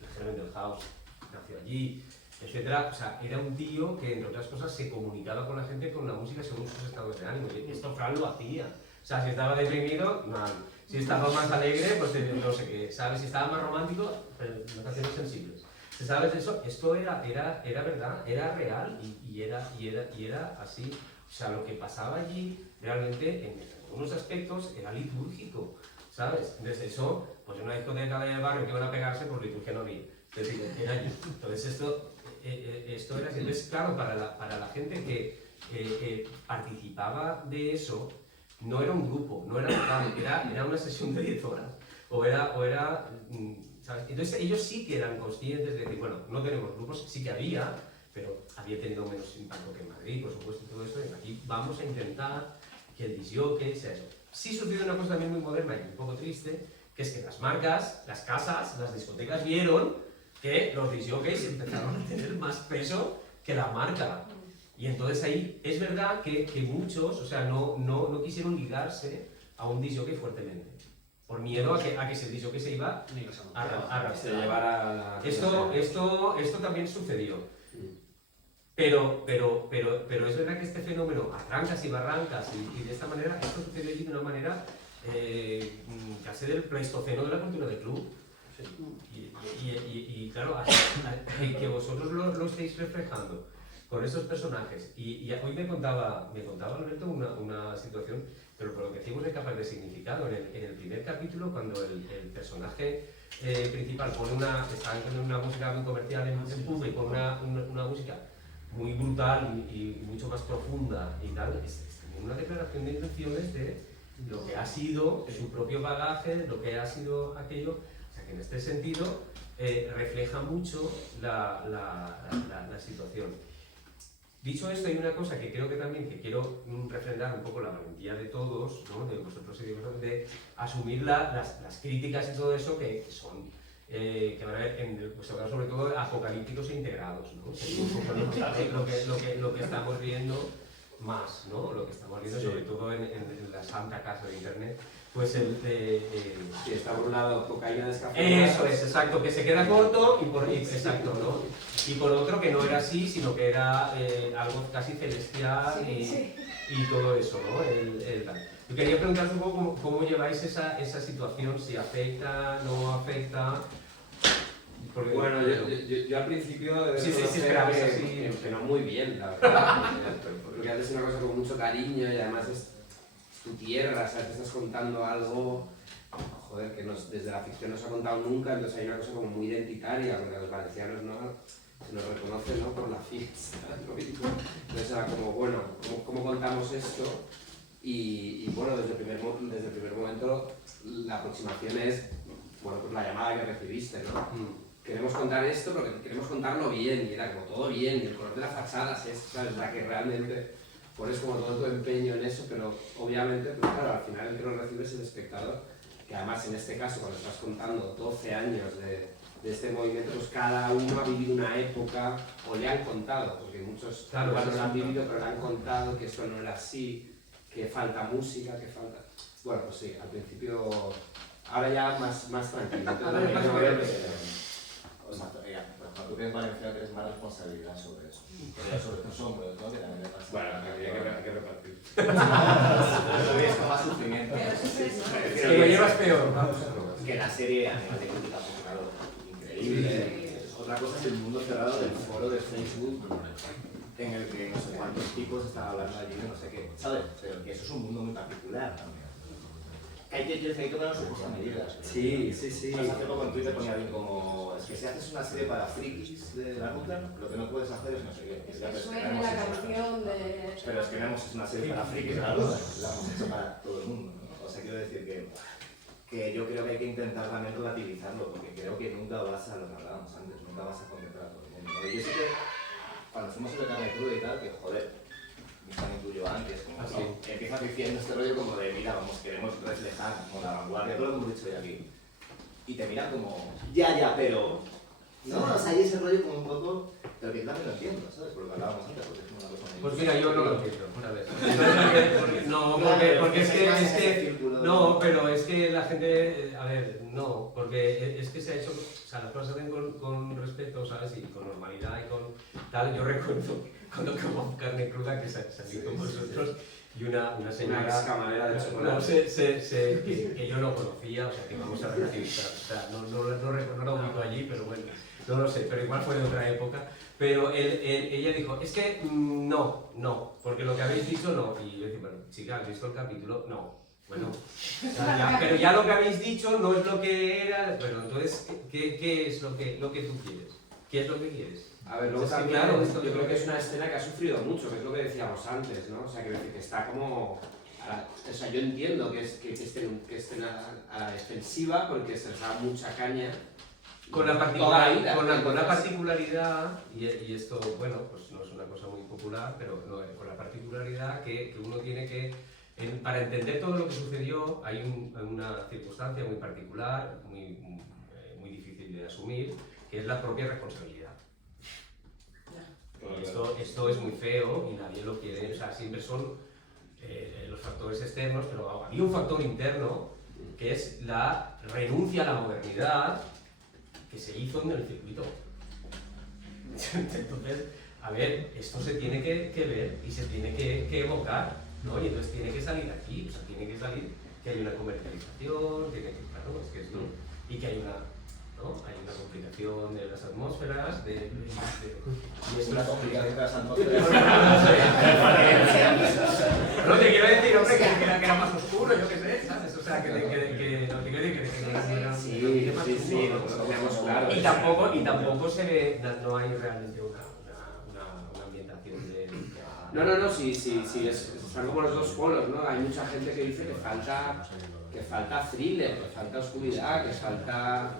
la Germen del House nació allí, etcétera. O sea, era un tío que, entre otras cosas, se comunicaba con la gente con la música según sus estados de ánimo. Y esto Fran lo hacía. O sea, si estaba deprimido, mal. Si estaba más alegre, pues no sé qué, ¿sabes? Si estaba más romántico, canciones sensibles. ¿Sabes eso? Esto era verdad, era real y era así. O sea, lo que pasaba allí realmente, en algunos aspectos, era litúrgico, ¿sabes? Desde eso, pues en una discoteca de barrio que iban a pegarse, pues liturgia no había. Es decir, era allí. Entonces esto era así. Entonces, claro, para la gente que participaba de eso, no era un grupo, no era local, era una sesión de 10 horas. ¿Sabes? Entonces ellos sí que eran conscientes de decir, bueno, no tenemos grupos, sí que había, pero había tenido menos impacto que en Madrid, por supuesto, y todo esto, y aquí vamos a intentar que el disc jockey sea eso. Sí sucedió una cosa también muy moderna y un poco triste, que es que las marcas, las casas, las discotecas vieron que los disc jockeys empezaron a tener más peso que la marca. Y entonces ahí es verdad que muchos, o sea, no quisieron ligarse a un disc jockey fuertemente, por miedo a que ese disc jockey se iba a arrastrar. Esto también sucedió. Pero es verdad que este fenómeno, a trancas y barrancas, y de esta manera, esto sucedió allí de una manera casi del pleistoceno de la cultura de club. Y claro, que vosotros lo estáis reflejando con estos personajes. Y hoy me contaba Alberto una situación, pero por lo que decimos de capas de significado. En el primer capítulo, cuando el personaje principal está en una música muy comercial en público, con una música muy brutal y mucho más profunda y tal, es una declaración de intenciones de lo que ha sido su propio bagaje, lo que ha sido aquello. O sea que en este sentido refleja mucho la situación. Dicho esto, hay una cosa que creo que también quiero refrendar un poco la valentía de todos, ¿no? De vosotros y de vosotros, de asumir las críticas y todo eso que son, que van a haber, en vuestro caso sobre todo, apocalípticos e integrados, ¿no? Lo que estamos viendo más, ¿no? Lo que estamos viendo sobre todo en la santa casa de internet. Pues si está por un lado cocaína descafeinada. Eso es, exacto, que se queda corto exacto, ¿no? Y por otro que no era así, sino que era algo casi celestial y todo eso, ¿no? Yo quería preguntaros un poco cómo lleváis esa situación, si afecta, no afecta. Porque, bueno, yo al principio que no muy bien, la verdad, porque antes es una cosa con mucho cariño y además es tu tierra, ¿sabes? Que estás contando algo, joder, que desde la ficción no se ha contado nunca, entonces hay una cosa como muy identitaria, porque a los valencianos no se nos reconoce, ¿no? Por la fiesta, ¿no? Entonces era como, bueno, ¿cómo contamos esto? Y bueno, desde el primer momento la aproximación es, bueno, pues la llamada que recibiste, ¿no? Queremos contar esto, pero queremos contarlo bien, y era como todo bien, y el color de las fachadas es, ¿sabes? La que realmente pones como todo tu empeño en eso, pero obviamente, pues claro, al final el que lo recibe es el espectador, que además en este caso, cuando estás contando 12 años de este movimiento, pues cada uno ha vivido una época, o le han contado, porque muchos Claro, igual no eso lo han es vivido, pero le han contado que esto no era así, que falta música, que falta... Bueno, pues sí, al principio, ahora ya más tranquilo. O sea, cuando tú tienes valenciano tienes más responsabilidad sobre eso. Sobre tus hombros, ¿no? Que también le pasa. Bueno, hay que repartir. Es más sufrimiento. Que lo llevas peor, vamos a probar. Que la serie a nivel de crítica ha funcionado increíble. Otra cosa es el mundo cerrado del foro de Facebook en el que no sé cuántos tipos están hablando allí de no sé qué. ¿Sabes? Pero que eso es un mundo muy particular también. Hay que tomar sus justas medidas. Sí. Pues hace poco en Twitter ponía alguien como, es que si haces una serie para frikis de la ruta, lo que no puedes hacer es no sé qué. Es que Suena la canción de... pero es que no hemos hecho una serie para frikis de la ruta, la hemos hecho para todo el mundo, ¿no? O sea, quiero decir que yo creo que hay que intentar también relativizarlo, porque creo que nunca vas a lo que hablábamos antes, nunca vas a contemplar a todo el mundo, ¿no? Y yo sí que, cuando fuimos sobre carne cruda y tal, que joder, también tuyo antes, como así, empiezas diciendo este rollo como de, mira, vamos, queremos reflejar como la vanguardia, todo lo que hemos dicho hoy aquí. Y te miran como, ya, pero... No, o sea, hay ese rollo como un poco, pero que también lo entiendo, ¿sabes? Por lo que hablábamos antes, porque es una cosa muy... Pues mira, yo no lo entiendo, una vez. Porque es que no, pero es que la gente, a ver, no, porque es que se ha hecho, o sea, las cosas se hacen con respeto, ¿sabes? Y con normalidad y con tal. Yo recuerdo cuando como carne cruda que salí con vosotros y una señora, una camarera de chocolate, que yo no conocía, o sea, que vamos a relativizar, o sea, no lo ubico allí, pero bueno, no lo sé, pero igual fue de otra época. Pero ella dijo, es que no, porque lo que habéis dicho no. Y yo dije, bueno, chica, ¿has visto el capítulo? No. Bueno, pero ya lo que habéis dicho no es lo que era. Bueno, entonces, ¿qué es lo que tú quieres? ¿Qué es lo que quieres? A ver, luego también, claro, yo creo que es una escena que ha sufrido mucho, que es lo que decíamos antes, ¿no? O sea, que está como... O sea, yo entiendo que estén a la defensiva porque se les da mucha caña. Con la particularidad, y esto, bueno, pues no es una cosa muy popular, pero no, con la particularidad que uno tiene que, para entender todo lo que sucedió, hay una circunstancia muy particular, muy difícil de asumir, que es la propia responsabilidad. Y esto es muy feo y nadie lo quiere, o sea, siempre son los factores externos, pero había un factor interno que es la renuncia a la modernidad que se hizo en el circuito. Entonces, a ver, esto se tiene que ver y se tiene que evocar, ¿no? Y entonces tiene que salir aquí, o sea, tiene que salir que hay una comercialización, claro, es que esto, y que hay una complicación de las atmósferas, y es una complicación de las atmósferas. No te quiero decir, hombre, que era más oscuro, yo qué sé, ¿sabes? O sea, que no te quiero decir que era Sí, lo tenemos claro. Y tampoco se ve, no hay realmente una ambientación de... No, sí, están como los dos polos, ¿no? Hay mucha gente que dice que falta thriller, que falta oscuridad, que falta...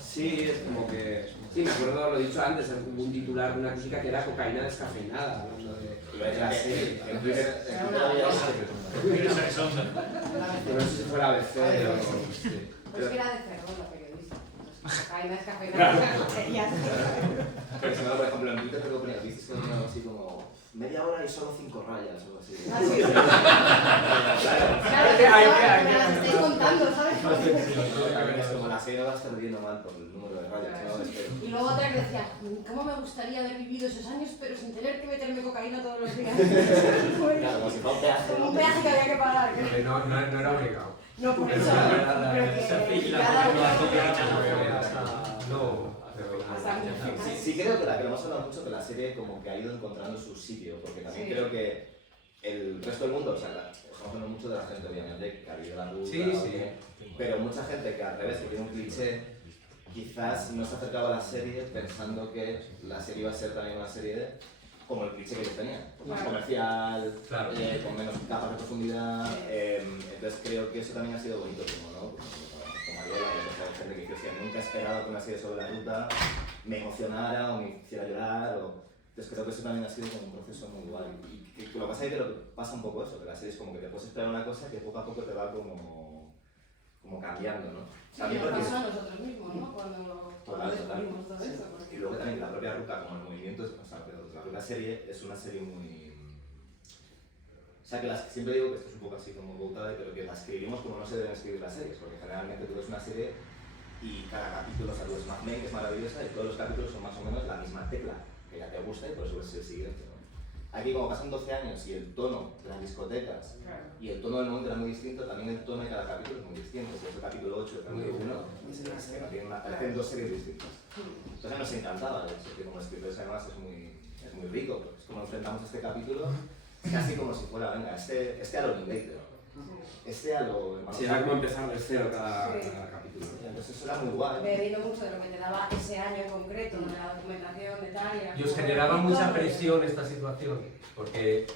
Sí, es como que... Sí, me acuerdo, lo he dicho antes, hubo un titular de una crítica que era cocaína descafeinada, hablando de la serie. No sé si fue la ABC o... Pues que era de Ferrol, la periodista. Cocaína descafeinada. Por ejemplo, en Twitter creo que viste algo así como media hora y solo 5 rayas o algo así. Claro, me las estáis contando, ¿sabes? Como la serie va a estar viendo mal por el número de rayas. Y luego otra que decía, ¿cómo me gustaría haber vivido esos años pero sin tener que meterme cocaína todos los días? Claro, como si fuera un peaje. Como un peaje que había que pagar. No era obligado. No, por eso. Sí, creo que la que hemos hablado mucho, que la serie como que ha ido encontrando su sitio, porque también creo que el resto del mundo, o sea, estamos hablando mucho de la gente, obviamente, que ha vivido la ruta, Sí, sí. pero mucha gente que al revés, que tiene un cliché, quizás no se acercaba a la serie pensando que la serie iba a ser también una serie como el cliché que ellos tenían, más comercial, Claro. con menos capas de profundidad, entonces creo que eso también ha sido bonito, como, ¿no? Como Mariola, hay gente que dice, "Hostia, nunca he esperado que una serie sobre la ruta me emocionara o me hiciera llorar", entonces creo que eso también ha sido como un proceso muy guay. Y que lo que pasa es que pasa un poco eso, que la serie es como que te puedes esperar una cosa que poco a poco te va como cambiando, ¿no? Sí, nos pasó a nosotros mismos, ¿no? Cuando descubrimos todo eso. Y luego también la propia ruta, como el movimiento, o sea, pero la propia serie es una serie muy... O sea, que siempre digo que esto es un poco así como bautada, pero que la escribimos como no se deben escribir las series, porque generalmente tú ves una serie y cada capítulo, o sea, tú ves Mad Men, que es maravillosa, y todos los capítulos son más o menos la misma tecla, que ya te gusta y por eso ves el siguiente, ¿no? Aquí como pasan 12 años y el tono de las discotecas y el tono del momento era muy distinto, también el tono de cada capítulo es muy distinto. Si es el capítulo 8, el capítulo 1, es que no tienen nada, parecen dos series distintas. Entonces nos encantaba, de hecho, que como escritores además es muy rico, porque es como enfrentamos este capítulo casi como si fuera, venga, este a lo Linklater, este a lo... Sí, era como empezar de cero cada capítulo. Entonces eso era muy guay. Bebiendo mucho de lo que te daba ese año concreto, de la documentación, de tal. Y os generaba mucha presión esta situación, porque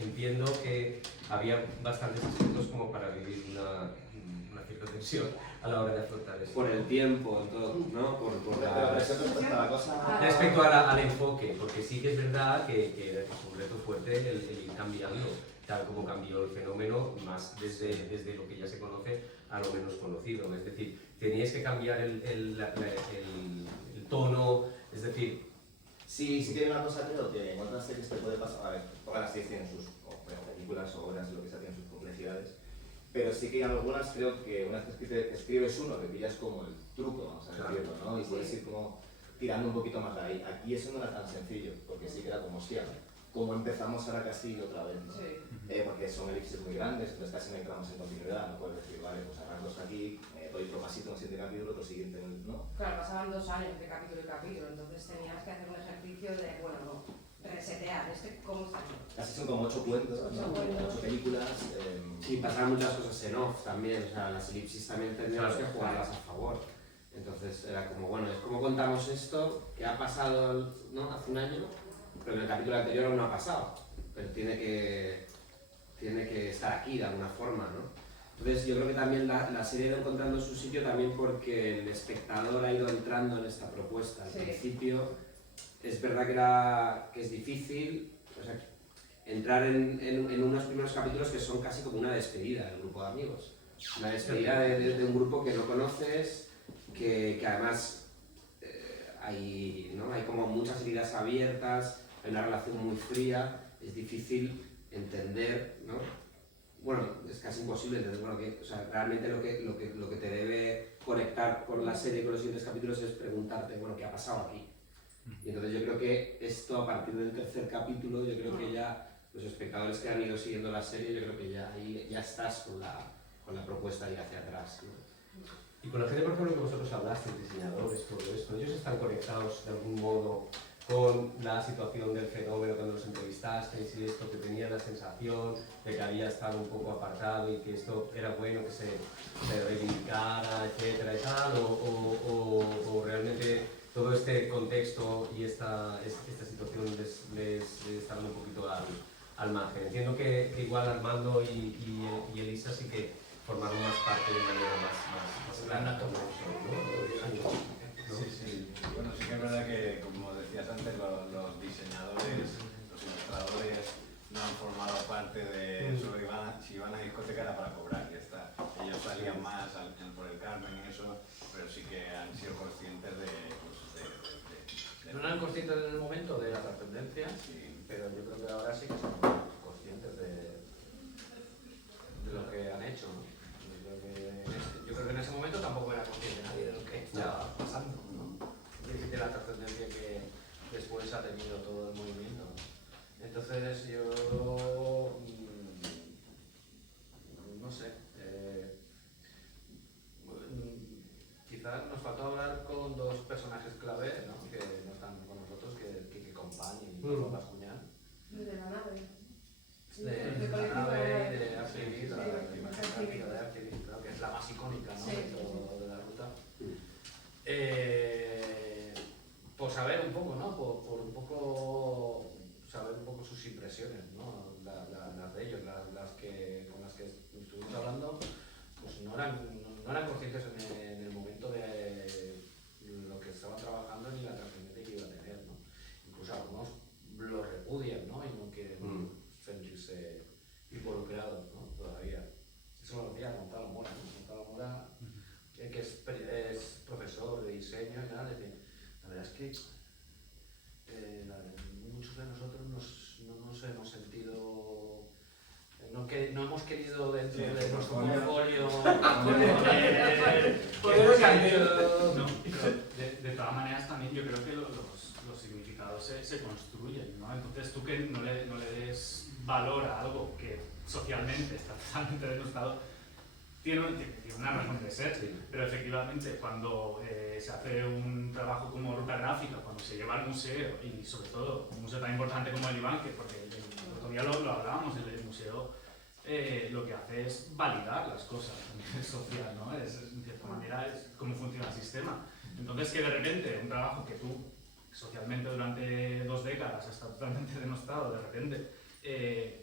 entiendo que había bastantes aspectos como para vivir una cierta tensión a la hora de afrontar esto. Por el tiempo, todo, ¿no? Por Pero presión respecto a la cosa... Respecto al enfoque, porque sí que es verdad que es un reto fuerte el ir cambiando, tal como cambió el fenómeno, más desde lo que ya se conoce a lo menos conocido. Es decir, teníais que cambiar el tono, es decir... Sí que hay una cosa, creo, que en otras series te puede pasar, a ver, todas las series tienen sus películas o obras, lo que sea, tienen sus complejidades, pero sí que en algunas creo que una vez que escribes uno, te pillas como el truco, vamos a decirlo, ¿no? Y puedes ir como tirando un poquito más de ahí. Aquí eso no era tan sencillo, porque sí que era como siempre. Como empezamos ahora casi otra vez, ¿no? Porque son elipsis muy grandes, entonces casi no entramos en continuidad, no puedes decir, vale, pues arranco hasta aquí, doy otro pasito en el siguiente capítulo, otro siguiente, ¿no? Claro, pasaban 2 años entre capítulo y capítulo, entonces tenías que hacer un ejercicio de, bueno, no, resetear, ¿cómo está? Casi son como 8 cuentos, ¿no? 8 películas. Sí, pasaban muchas cosas en off también, o sea, las elipsis también teníamos que jugarlas a favor. Entonces era como, bueno, es como contamos esto, que ha pasado, ¿no? Hace un año, pero en el capítulo anterior aún no ha pasado, pero tiene que estar aquí de alguna forma, ¿no? Entonces yo creo que también la serie ha ido encontrando su sitio también porque el espectador ha ido entrando en esta propuesta. Al principio es verdad que es difícil, o sea, entrar en unos primeros capítulos que son casi como una despedida del grupo de amigos. Una despedida de un grupo que no conoces, que además hay como muchas heridas abiertas, hay una relación muy fría, es difícil entender, ¿no? Bueno, es casi imposible entender, bueno, o sea, realmente lo que te debe conectar con la serie, con los siguientes capítulos, es preguntarte, bueno, ¿qué ha pasado aquí? Y entonces yo creo que esto, a partir del tercer capítulo, yo creo que ya los espectadores que han ido siguiendo la serie, yo creo que ya ahí ya estás con la propuesta de ir hacia atrás, ¿no? Y con la gente, por ejemplo, que vosotros hablasteis, diseñadores, todo esto, ellos están conectados de algún modo con la situación del fenómeno cuando los entrevistasteis y esto, que tenían la sensación de que había estado un poco apartado y que esto era bueno que se reivindicara, etcétera y tal, o realmente todo este contexto y esta situación les estaban un poquito al margen. Entiendo que igual Armando y Elisa sí que formaron más parte de manera más clara con eso, ¿no? Sí. Bueno, sí que es verdad que, como decías antes, los diseñadores, los ilustradores no han formado parte de eso. Si iban a discoteca era para cobrar, ya está. Ellos salían más por el Carmen y eso, pero sí que han sido conscientes de no eran conscientes en el momento de la trascendencia, sí, pero yo creo que ahora sí que son conscientes de lo que han hecho, ¿no? Yo creo que en ese momento tampoco era consciente nadie de lo que estaba pasando, ¿no? De la trascendencia que después ha tenido todo el movimiento. Entonces yo no sé, quizás nos faltó hablar con 2 personajes clave, ¿no? Que no están con nosotros, que Kike Company y Bascuñán. De la nave. impresiones, ¿no? Las de ellos, con las que estuvimos hablando, pues no eran conscientes en el momento de lo que estaban trabajando ni la trascendencia que iba a tener, ¿no? Incluso algunos lo repudian, ¿no? Y no quieren sentirse involucrados, ¿no? Todavía. Eso lo decía Gonzalo Mora, ¿no? Gonzalo Mora, que es profesor de diseño y nada, decía, la verdad es que muchos de nosotros no nos hemos sentido, no hemos querido dentro de nuestro portfolio de todas maneras también yo creo que los significados se construyen, ¿no? Entonces tú que no le des valor a algo que socialmente está totalmente denostado, tiene una razón de ser, pero efectivamente cuando se hace un trabajo como ruta gráfica, cuando se lleva al museo y sobre todo un museo tan importante como el Ibanque, porque el otro día lo hablábamos, el museo lo que hace es validar las cosas a nivel social, ¿no? En cierta manera es cómo funciona el sistema. Entonces que de repente un trabajo que tú socialmente durante 2 décadas está totalmente denostado, de repente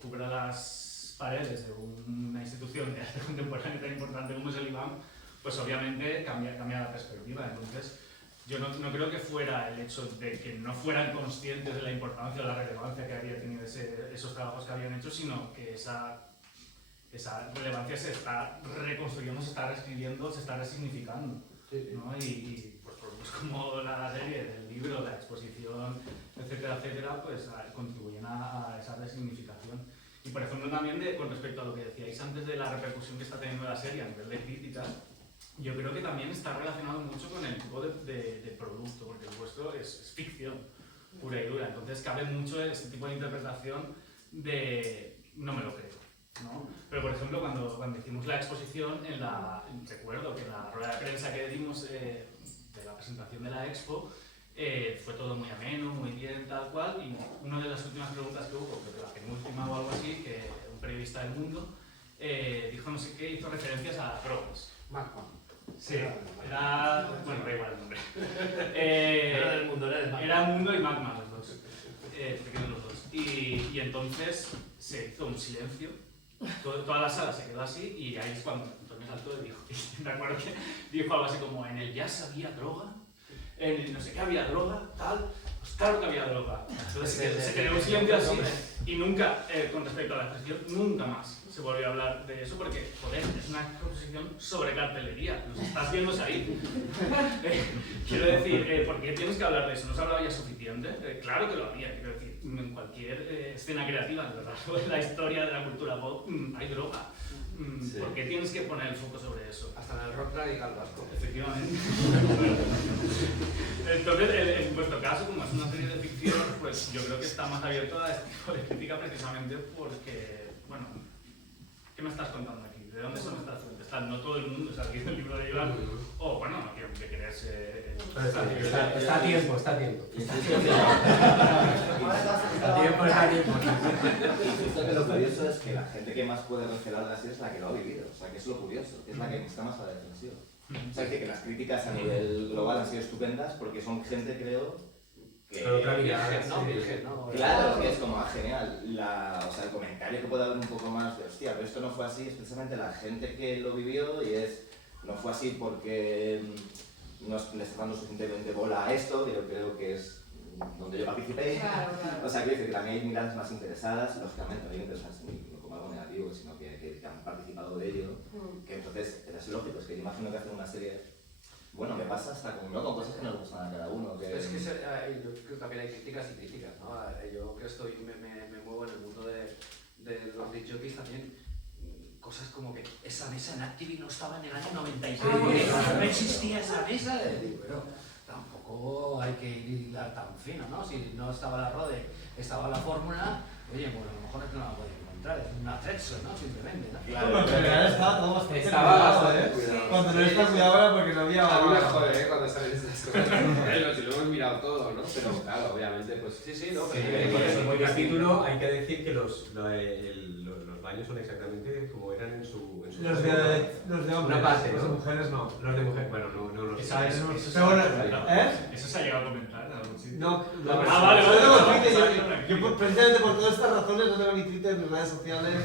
cubra las paredes de una institución de arte contemporáneo tan importante como es el IBAM, pues obviamente cambia la perspectiva. Entonces, yo no creo que fuera el hecho de que no fueran conscientes de la importancia o la relevancia que había tenido esos trabajos que habían hecho, sino que esa relevancia se está reconstruyendo, se está reescribiendo, se está resignificando, ¿no? Y pues productos como la serie, el libro, la exposición, etcétera, etcétera, pues contribuyen a esa resignificación. Y por ejemplo también con respecto a lo que decíais antes de la repercusión que está teniendo la serie a nivel de críticas, yo creo que también está relacionado mucho con el tipo de producto, porque el vuestro es ficción pura y dura, entonces cabe mucho este tipo de interpretación de no me lo creo, ¿no? Pero por ejemplo cuando hicimos la exposición, recuerdo que en la rueda de prensa que dimos de la presentación de la expo, fue todo muy ameno, muy bien, tal cual, y una de las últimas preguntas que hubo, que la penúltima o algo así, que un periodista del Mundo dijo no sé qué, hizo referencias a drogas. Magma. Sí, bueno, da igual el nombre. Era del Mundo, era del Magma. Era Mundo y Magma los dos, pequeños los dos. Y entonces se hizo un silencio, toda la sala se quedó así, y ahí es cuando Antonio saltó y dijo, me acuerdo que dijo algo así como, en el jazz había droga, en no sé qué había droga, tal, pues claro que había droga. Entonces se quedó un silencio así y nunca, con respecto a la exposición, nunca más se volvió a hablar de eso porque, joder, es una exposición sobre cartelería, nos estás viendo ahí. Quiero decir, ¿por qué tienes que hablar de eso? ¿No se hablaba ya suficiente? Claro que lo había, quiero decir, en cualquier escena creativa, de verdad, en la historia de la cultura pop hay droga. Sí. ¿Por qué tienes que poner el foco sobre eso? Hasta en el rock radical vasco. Efectivamente. Entonces, en vuestro caso, como es una serie de ficción, pues yo creo que está más abierto a este tipo de crítica precisamente porque, bueno, ¿qué me estás contando aquí? ¿De dónde son estas fuentes? No todo el mundo se ha leído el libro de Iván, o bueno, no quiero que quererse... Está a tiempo. Está tiempo. Y lo curioso es que la gente que más puede recelar la serie es la que lo ha vivido, o sea, que es lo curioso, es la que está más a la defensiva. O sea, que las críticas a nivel global han sido estupendas porque son gente, creo, que... Virgen, ¿no? Claro, que es como, genial. O sea, el comentario que puede haber un poco más de, hostia, pero esto no fue así, es precisamente la gente que lo vivió y no fue así porque no le está dando suficientemente bola a esto, yo creo que es donde yo participé. Claro. O sea, quiero decir que también hay miradas más interesadas, lógicamente, no hay interesadas no como algo negativo, sino que han participado de ello, que entonces es lógico, es que yo imagino que hacer una serie... Bueno, me pasa hasta con cosas que nos gustan a cada uno. Que... Es que yo creo que también hay críticas y críticas, ¿no? Yo que me muevo en el mundo de los disc jockeys también, cosas como que esa mesa en Activi no estaba en el año 96, no existía esa mesa. Digo, pero tampoco hay que ir tan fino, ¿no? Si no estaba la Rode, estaba la fórmula, oye, pues a lo mejor es que no la puedes encontrar, es un attrezzo, ¿no? Simplemente, ¿no? Claro, pero ahora estaba todo bastante cuidado, ¿eh? Cuando no está cuidado ahora porque no había... A mí me jode, cuando salen estas cosas. Si lo hemos mirado todo, ¿no? Pero claro, obviamente, pues... Sí, ¿no? Por eso, en el capítulo hay que decir que los baños son exactamente como eran en su los de hombres, parte, los de mujeres no. Los de mujeres, bueno, no los... Eso se ha llegado a comentar en algún No, vale, no tengo Twitter. vale. Yo precisamente por todas estas razones no tengo ni Twitter ni redes sociales.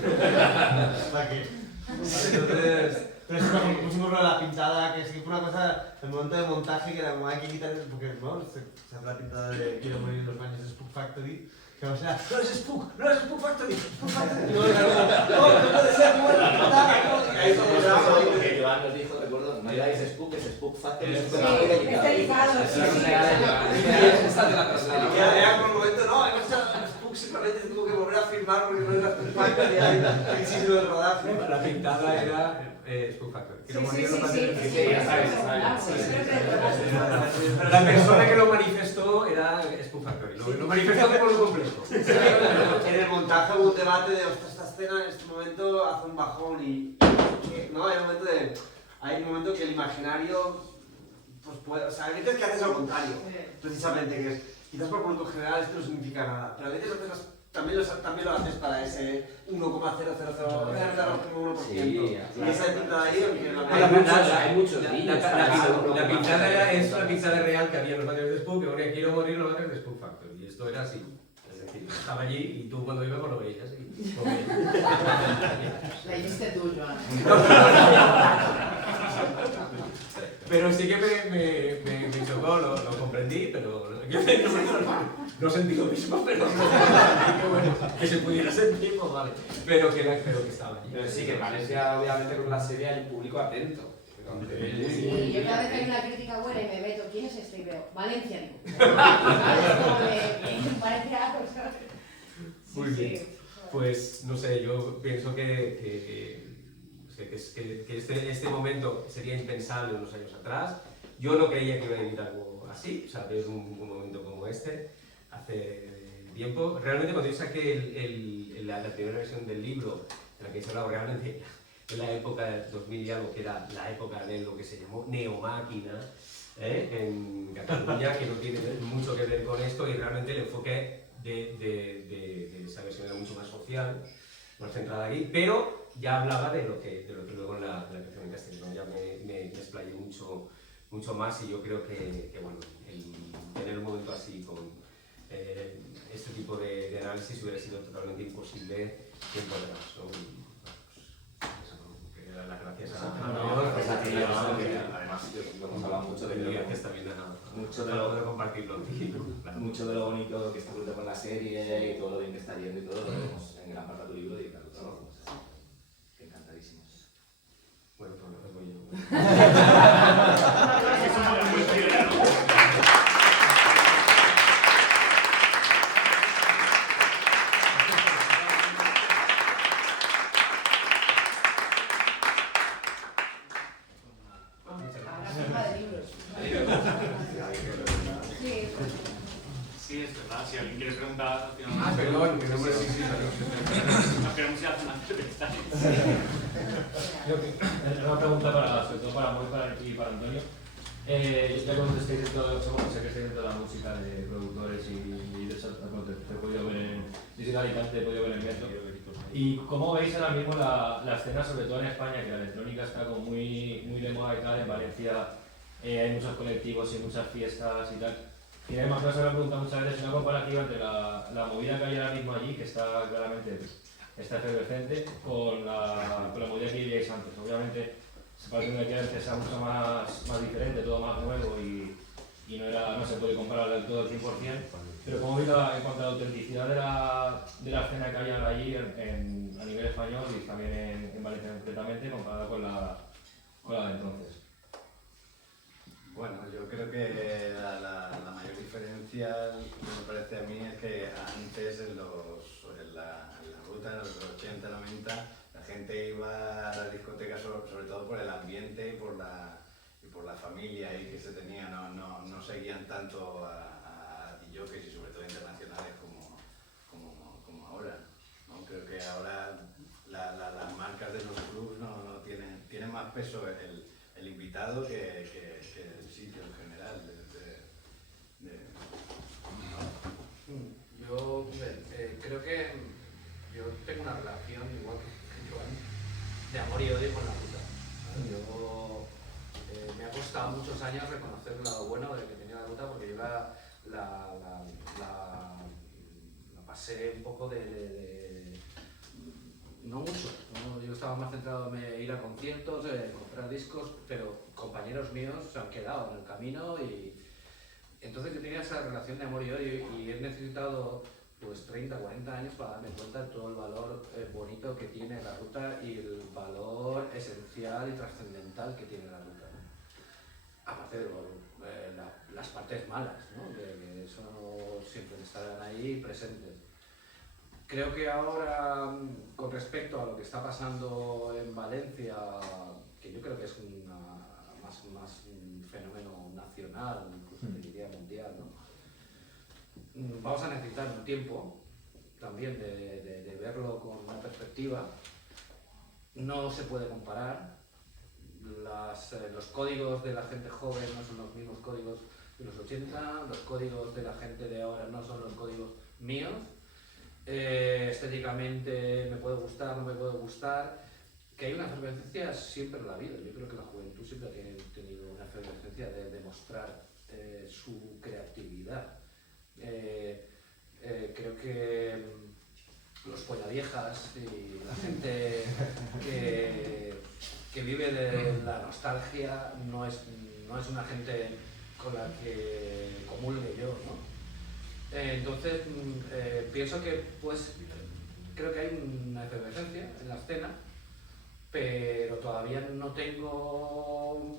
¿Para qué? Entonces, pero es por ejemplo, pusimos lo de la pintada, que sí que fue una cosa, el momento de montaje, que era como hay que quitar, porque ¿no? se hace la pintada de Quiero morir en los baños de Spook Factory. Que o sea, no es Spook Factory, Spook Factory. No puede ser, ¿cómo es la pintada? Ahí somos bravo, porque Joan nos dijo, recuerdo, no digáis Spook, es Spook Factory. Sí, es delicado, sí, sí. Era como un momento, no, hemos hecho Spook, simplemente tuvo que volver a firmar porque no era Spook Factory, hay crisis de rodaje. La pintada era Spook Factory. Sí, ya sabes. La persona que lo manifestó era Spook Factory. Lo manifestó por lo completo. En el montaje hubo un debate de, ostras, esta escena en este momento hace un bajón y no, hay un momento que el imaginario pues puede, o sea, hay veces que haces lo contrario, precisamente, que es, quizás por público general esto no significa nada, pero a veces también lo haces para ese 1,0001%. Sí, Y esa pintada ahí, hay muchos niños. La pintada es una pintada real que había en los baños de Spook, que ponía Quiero morir en los baños de Spook Factory. Y esto era así. Es decir, estaba allí y tú cuando ibas lo veías. La hiciste tú, Joan. Pero sí que me chocó, lo comprendí, pero no sentí lo mismo, pero que se pudiera sentir, pues vale. Pero que estaba allí. Pero sí, que en Valencia, obviamente, con la serie hay un público atento. Sí, yo cada vez que hay una crítica buena y me meto, ¿quién es este? Y veo, Valencia, digo. Es como de Valencia, pues, Muy bien. Pues no sé, yo pienso que este momento sería impensable unos años atrás. Yo no creía que iba a vivir algo así, o sea, es un momento como este, hace tiempo. Realmente cuando yo saqué la primera versión del libro, en la que se hablaba realmente en la época de 2000 y algo, que era la época de lo que se llamó neomáquina, en Cataluña, que no tiene mucho que ver con esto, y realmente el enfoque de esa versión era mucho más social, más centrada aquí, pero ya hablaba de lo que luego en la versión en castellano ya me explayé mucho más, y yo creo que bueno, tener un momento así con este tipo de análisis hubiera sido totalmente imposible tiempo atrás. Las gracias a ti. Además, hemos hablado mucho de mucho de lo bonito que está ocurriendo con la serie y todo lo bien que está yendo y todo lo vemos en gran parte de tu libro y claro, todo. Encantadísimos. Bueno, pues no voy yo. Sí, es verdad. Si alguien quiere preguntar... Perdón, que no me Nos queremos ir a una entrevista. Una pregunta sobre todo para Mónica y para Antonio. Ya cuando estáis dentro, sé que estáis dentro de la música de productores y de eso, te he podido ver en Digital Alicante, te he podido ver en Metro. ¿Y cómo veis ahora mismo la escena, sobre todo en España, que la electrónica está como muy de moda y tal? En Valencia hay muchos colectivos y muchas fiestas y tal. Y además me suele preguntar muchas veces una comparativa entre la movida que hay ahora mismo allí, que está claramente efervescente, con la movida que vivíais antes. Obviamente se parece una que antes era mucho más diferente, todo más nuevo y no se puede comparar del todo al 100%. Pero como veis en cuanto a la autenticidad de la escena que hay allí a nivel español y también en Valencia concretamente, comparada con la de entonces. Bueno, yo creo que la mayor diferencia, me parece a mí, es que antes en la ruta, en los 80, 90, la gente iba a las discotecas sobre todo por el ambiente y por la familia ahí que se tenía, no seguían tanto a DJs y sobre todo internacionales como ahora, ¿no? Creo que ahora las marcas de los clubs no tienen más peso el invitado que el sitio en general. Yo creo que yo tengo una relación, igual que Joan, de amor y odio con la ruta. Yo me ha costado muchos años reconocer lo bueno de que tenía la ruta, porque yo la un poco no mucho, ¿no? Yo estaba más centrado en ir a conciertos, comprar discos, pero compañeros míos se han quedado en el camino y entonces yo tenía esa relación de amor y odio y he necesitado pues 30, 40 años para darme cuenta de todo el valor bonito que tiene la ruta y el valor esencial y trascendental que tiene la ruta, ¿no? Aparte de las partes malas, ¿no? Que eso siempre estarán ahí presentes. Creo que ahora, con respecto a lo que está pasando en Valencia, que yo creo que es más un fenómeno nacional, incluso te diría mundial, ¿no? Vamos a necesitar un tiempo también de verlo con una perspectiva. No se puede comparar. Los códigos de la gente joven no son los mismos códigos de los 80, los códigos de la gente de ahora no son los códigos míos. Estéticamente me puede gustar, no me puede gustar. Que hay una efervescencia siempre en la vida. Yo creo que la juventud siempre ha tenido una efervescencia de demostrar su creatividad. Creo que los pollaviejas y la gente que vive de la nostalgia no es una gente con la que comulgue yo, ¿no? Entonces pienso que pues creo que hay una efervescencia en la escena, pero todavía no tengo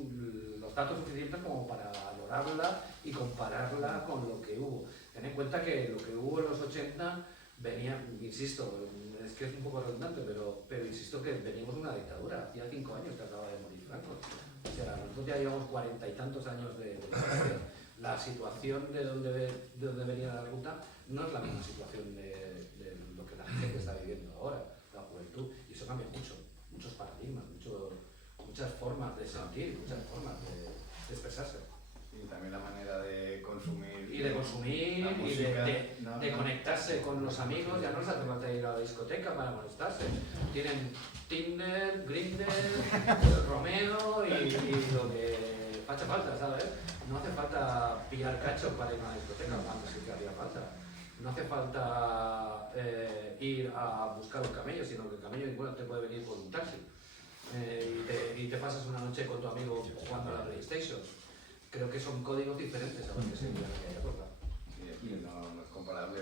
los datos suficientes como para valorarla y compararla con lo que hubo. Ten en cuenta que lo que hubo en los 80 venía, insisto, es que es un poco redundante, pero insisto que venimos de una dictadura. Hacía 5 años que acaba de morir Franco. O sea, nosotros ya llevamos 40 y tantos años de la situación de donde venía la ruta no es la misma situación de lo que la gente está viviendo ahora, la juventud, y eso cambia mucho, muchos paradigmas, muchas formas de sentir, muchas formas de expresarse. Y también la manera de consumir. Y de consumir, la música, de conectarse con los amigos. Ya no les hace falta ir a la discoteca para molestarse. Tienen Tinder, Grindr, Romeo y lo que hace falta, ¿sabes? No hace falta pillar cacho para ir a una discoteca, antes sí que hacía falta. No hace falta ir a buscar un camello, sino que el camello igual te puede venir por un taxi. Y te pasas una noche con tu amigo jugando a la PlayStation. Creo que son códigos diferentes a los que se vivían en aquella época. Y no es comparable.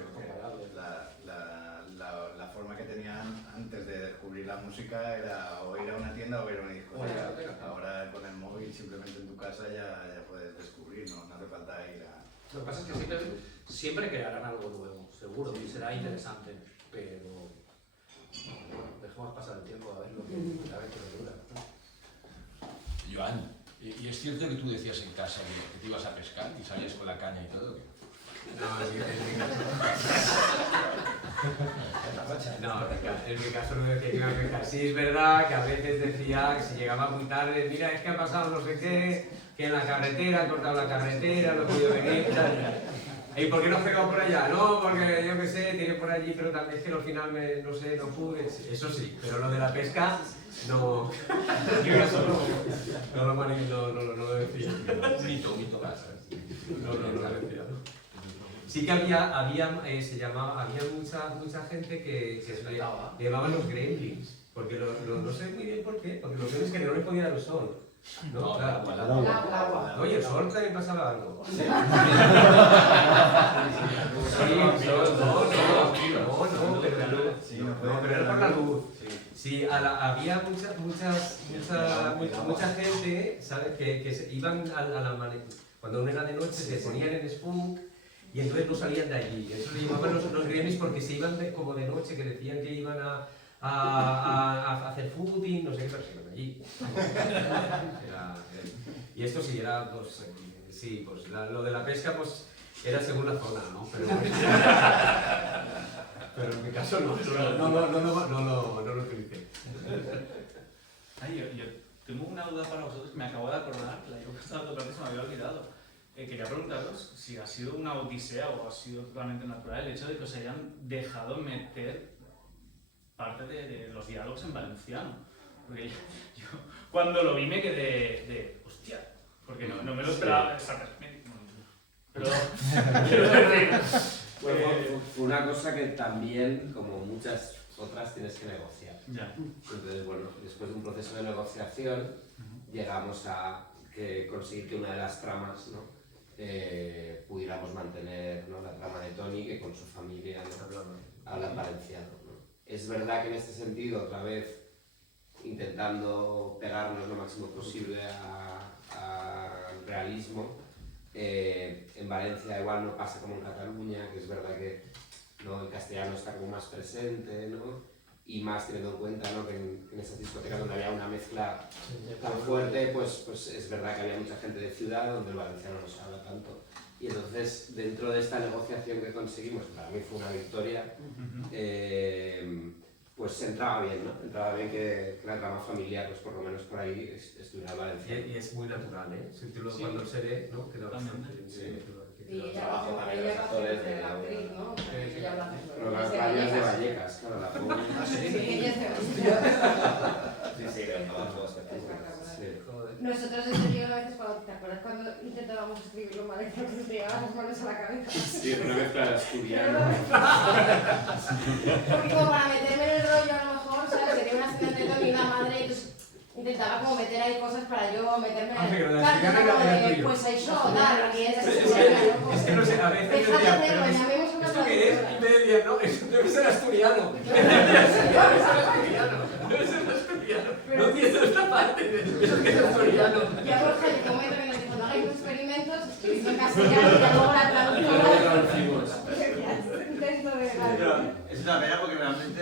La forma que tenían antes de descubrir la música era o ir a una tienda o ir a una discoteca. Ahora con el móvil simplemente en tu casa ya puedes descubrir, no hace falta ir a... Lo que pasa es que siempre crearán algo nuevo, seguro, y será interesante, pero bueno, dejemos pasar el tiempo a ver lo que dura. Joan, ¿y es cierto que tú decías en casa que te ibas a pescar y salías con la caña y todo? En mi caso no decía que iba a pescar. Sí, es verdad que a veces decía que si llegaba muy tarde, mira, es que ha pasado no sé qué, que en la carretera, han cortado la carretera, no he podido venir, tal. ¿Y por qué no has pegado por allá? No, porque yo qué sé, tiré por allí, pero tal vez que al final no pude. Eso sí, pero lo de la pesca, no. Yo eso no lo decía. Mito más. No lo decía. Sí que había mucha gente que llevaban los gremlins, porque no sé muy bien por qué, porque los gremlins que no les podía dar el sol. No, claro, el agua. Oye, el sol también pasaba algo. Sí, pero era por la luz. Sí, había mucha gente, ¿sabes? Que se iban cuando no era de noche se ponían en spunk y entonces no salían de allí. Eso le llamaban los gremios porque se iban como de noche, que decían que iban a hacer footing, no sé qué, pero se iban allí. Y esto sí era, pues, sí, pues lo de la pesca, pues, era según la zona, ¿no? Pero en mi caso no lo utilicé. Ay, yo tengo una duda para vosotros que me acabo de acordar, la digo que estaba todo el se me había olvidado. Quería preguntaros si ha sido una odisea o ha sido totalmente natural el hecho de que os hayan dejado meter parte de los diálogos en valenciano. Porque yo cuando lo vi me quedé de hostia, porque no me lo esperaba. Pero Bueno, fue una cosa que también, como muchas otras, tienes que negociar. Ya. Entonces, bueno, después de un proceso de negociación, llegamos a conseguir que una de las tramas, ¿no? Pudiéramos mantener, ¿no? La trama de Tony, que con su familia, ¿no? Habla valenciano, ¿no? Es verdad que en este sentido, otra vez, intentando pegarnos lo máximo posible al realismo, en Valencia igual no pasa como en Cataluña, que es verdad que, ¿no? El castellano está como más presente, ¿no? Y más teniendo en cuenta, ¿no? Que en esas discotecas donde había una mezcla tan fuerte, pues es verdad que había mucha gente de ciudad donde el valenciano no se habla tanto. Y entonces, dentro de esta negociación que conseguimos, que para mí fue una victoria, pues entraba bien, ¿no? Entraba bien que la trama familiar, pues por lo menos por ahí, estuviera valenciano. Y es muy natural, ¿eh? Sentirlo Sí. cuando se ve, ¿no? Queda Totalmente. bastante Sí. Y ella trabajo va a también de los actores de la actriz, ¿no? Sí. Ella habla Pero las rayas de Vallecas, claro, la pobre. Sí, ella es de Vallecas. Sí, sí, el trabajo es Espectacular. Sí. Nosotros en serio a veces cuando, ¿te acuerdas cuando intentábamos escribirlo mal y nos llegaban las manos a la cabeza? Sí, una mezcla de asturiano. Porque como para meterme en el rollo a lo mejor, ¿sabes? Sería una escena de Tony y una madre, entonces intentaba como meter ahí cosas para yo meterme en pero la claro, asturiana como era de, tuyo. pues eso, tal, y es Es que no sé, a veces dejad de decía, hacerlo, pero llamemos una ¿esto qué es? traductora. Y me decían, no, eso debe ser asturiano. Debe ser asturiano. No entiendo esta parte. Eso que es asturiano. Y a Borja le comento que nos dijo, no hagáis experimentos, escribid en castellano y luego la traductora. Intento de Pero es una pena porque realmente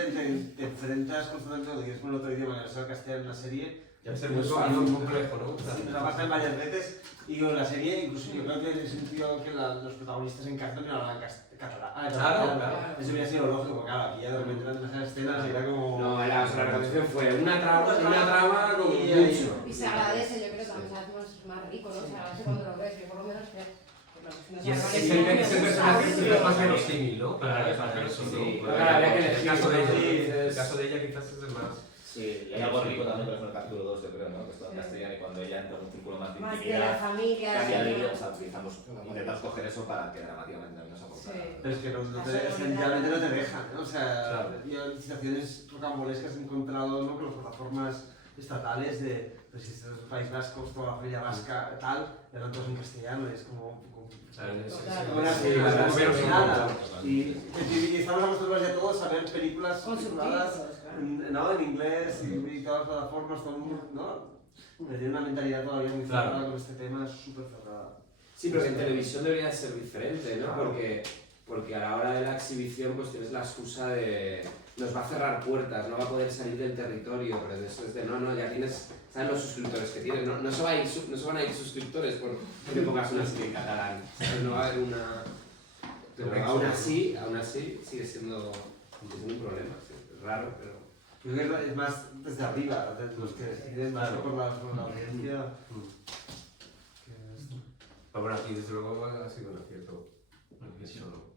te enfrentas constantemente cuando quieres con otro idioma que no sea el castellano en la serie. Ya ser muy complejo, ¿no? Sí, nos ha pasado varias veces y con la serie, incluso yo creo que he sentido que los protagonistas en Cartón no hablan catalán. Claro. Eso hubiera sido lógico, claro, aquí ya de repente eran esas escenas y era como... No, la negociación fue una trama con Y- mucho. Y se agradece, yo creo que también es más rico, ¿no? Se agradece cuando lo ves, yo por lo menos que... Y es el personaje que es más verosímil, ¿no? Claro, es más verosímil. Sí, Claro, claro, había que el elegir. caso de ella, Entonces- el caso de ella quizás es el más... Sí, y hay algo rico también, por ejemplo, en el capítulo 2, yo creo, ¿no? Que es todo en castellano y cuando ella entra en un círculo más de Más de la intimidad, familia, cambia sí, el idioma, ¿no? o sea, utilizamos, intentamos coger eso para que dramáticamente también nos aportara. Sí. Pero es que La esencialmente no te dejan, ¿no? O sea, Claro. yo en situaciones rocambolescas he encontrado, ¿no? Con las plataformas estatales de, pues si estás en el País Vasco, toda la familia vasca, tal, eran todos en castellano, y es como... Claro. Sí, claro, sí, nada. Y estamos acostumbrados ya todos a ver películas Con subtituladas subtítulos, claro. ¿no? En inglés y todas las plataformas, todo el mundo, ¿no? Tiene una mentalidad todavía muy Claro. cerrada con este tema, es súper cerrada. Sí, pero que en televisión debería ser diferente, ¿no? Claro. Porque a la hora de la exhibición pues tienes la excusa de nos va a cerrar puertas, no va a poder salir del territorio, pero eso es de no, ya tienes, ¿sabes los suscriptores que tienes? No se van a ir suscriptores porque pongas una serie en catalán, ¿sabes? No va a haber una... Pero aún así sigue siendo un problema, sí, es raro, pero... Yo creo que es más desde arriba, de los que deciden más por la audiencia. Pero bueno, aquí desde luego ha sido un acierto. Eso no.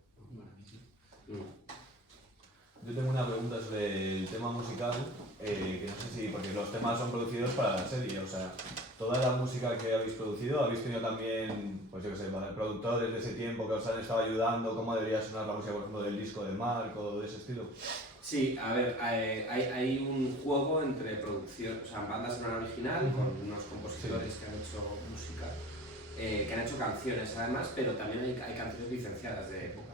Yo tengo una pregunta sobre el tema musical, que no sé si, porque los temas son producidos para la serie, o sea, toda la música que habéis producido, ¿habéis tenido también, pues yo qué sé, productores de ese tiempo que os han estado ayudando, cómo debería sonar la música, por ejemplo, del disco de Marc o de ese estilo? Sí, a ver, hay un juego entre producción, o sea, banda sonora original con unos compositores que han hecho música, que han hecho canciones además, pero también hay canciones licenciadas de época.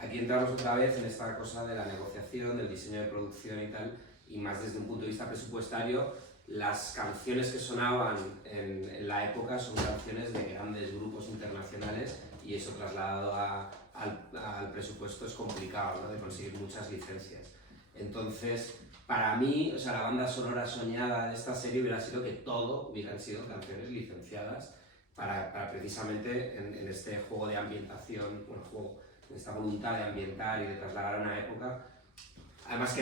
Aquí entramos otra vez en esta cosa de la negociación, del diseño de producción y tal, y más desde un punto de vista presupuestario, las canciones que sonaban en la época son canciones de grandes grupos internacionales y eso trasladado al presupuesto es complicado, ¿no? De conseguir muchas licencias. Entonces, para mí, o sea, la banda sonora soñada de esta serie hubiera sido que todo hubieran sido canciones licenciadas para precisamente en este juego de ambientación, en esta voluntad de ambientar y de trasladar a una época. Además que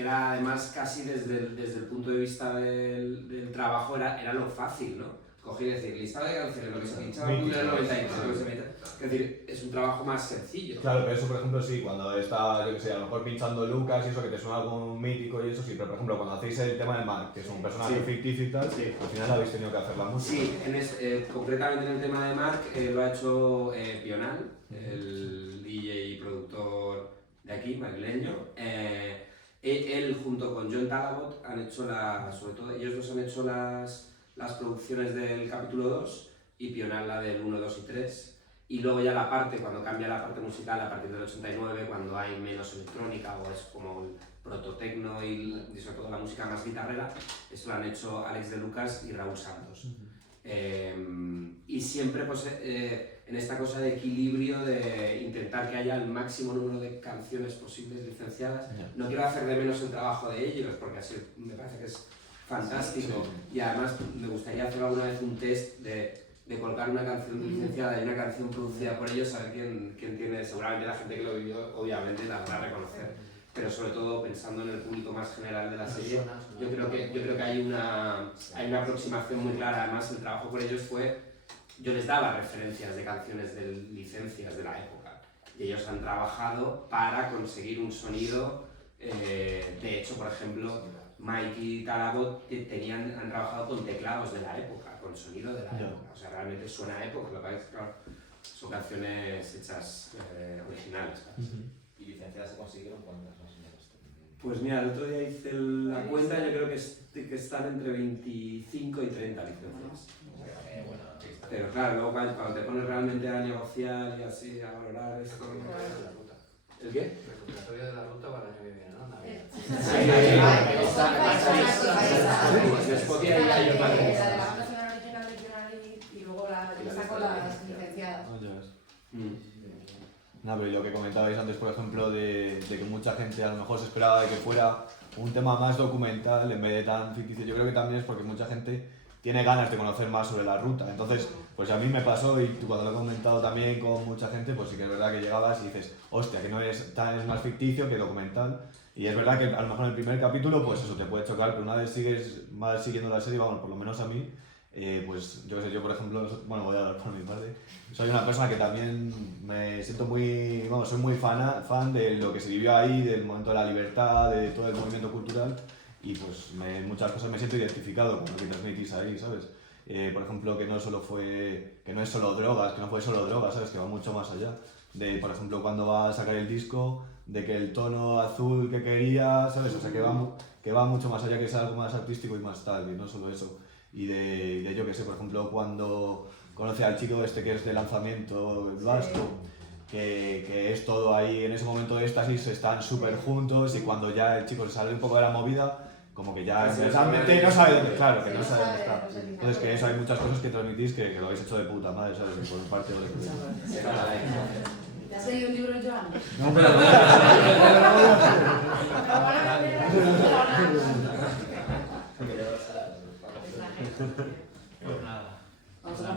era además casi desde el punto de vista del trabajo era lo fácil, ¿no? Coger y decir, lista de canciones, lo que se pinchaba en el 93, lo que se pinchaba. Es decir, es un trabajo más sencillo. Claro, pero eso por ejemplo sí, cuando está, yo que sé, a lo mejor pinchando Lucas y eso que te suena algo mítico y eso sí, pero por ejemplo cuando hacéis el tema de Marc, que es un personaje ficticio y tal, Sí. al final habéis tenido que hacer la música. Sí, concretamente en el tema de Marc lo ha hecho Pional, el DJ y productor de aquí, madrileño. Él junto con John Talabot han hecho sobre todo ellos dos han hecho las producciones del capítulo 2 y Pional la del 1, 2 y 3. Y luego ya cuando cambia la parte musical a partir del 89, cuando hay menos electrónica o es como el prototecno y sobre todo la música más guitarrera, eso lo han hecho Alex de Lucas y Raúl Santos. Y siempre pues, en esta cosa de equilibrio de intentar que haya el máximo número de canciones posibles licenciadas. No quiero hacer de menos el trabajo de ellos porque así me parece que es fantástico y además me gustaría hacer alguna vez un test de colocar una canción licenciada y una canción producida por ellos, saber quién tiene, seguramente la gente que lo vivió obviamente la va a reconocer, pero sobre todo pensando en el público más general de la serie, yo creo que hay una aproximación muy clara. Además el trabajo por ellos fue, yo les daba referencias de canciones de licencias de la época y ellos han trabajado para conseguir un sonido, de hecho por ejemplo Mike y Talabot han trabajado con teclados de la época, con sonido de la época, o sea, realmente suena a época, lo que pasa es que claro, son canciones hechas originales. ¿Y licenciadas se consiguieron cuántas más o menos? Pues mira, el otro día hice la cuenta, yo creo que están entre 25 y 30 licencias. Pero claro, luego cuando te pones realmente a negociar y así, a valorar esto... ¿El qué? El recopilatorio de la ruta para el año que viene, ¿no? Spotify hay otra cosa. La banda sonora original y luego la lista con las licenciadas. No, pero lo que comentabais antes, por ejemplo, de que mucha gente a lo mejor se esperaba de que fuera un tema más documental en vez de tan ficticio, yo creo que también es porque mucha gente tiene ganas de conocer más sobre la ruta. Entonces, pues a mí me pasó, y tú cuando lo he comentado también con mucha gente, pues sí que es verdad que llegabas y dices, hostia, que no es más ficticio que documental. Y es verdad que a lo mejor en el primer capítulo, pues eso te puede chocar, pero una vez vas siguiendo la serie, vamos, por lo menos a mí, pues yo qué sé, yo por ejemplo, bueno, voy a hablar por mi parte, soy una persona que también me siento muy, vamos, soy muy fan de lo que se vivió ahí, del momento de la libertad, de todo el movimiento cultural, y pues muchas cosas me siento identificado con lo que transmitís ahí, ¿sabes? Por ejemplo, que no es solo drogas, que no fue solo drogas, ¿sabes? Que va mucho más allá. De, por ejemplo, cuando va a sacar el disco, de que el tono azul que quería, ¿sabes? O sea, que va mucho más allá, que es algo más artístico y más tal, y no solo eso. Y de yo que sé, por ejemplo, cuando conoce al chico este que es de lanzamiento, el vasco, que es todo ahí, en ese momento de éxtasis están súper juntos y cuando ya el chico se sale un poco de la movida, como que ya realmente no sabe dónde, claro, que no sabe dónde está. Entonces que eso, hay muchas cosas que transmitís que lo habéis hecho de puta madre, ¿sabes? Y por parte de ¿Te has leído un libro, Joan? No, pero Vamos a la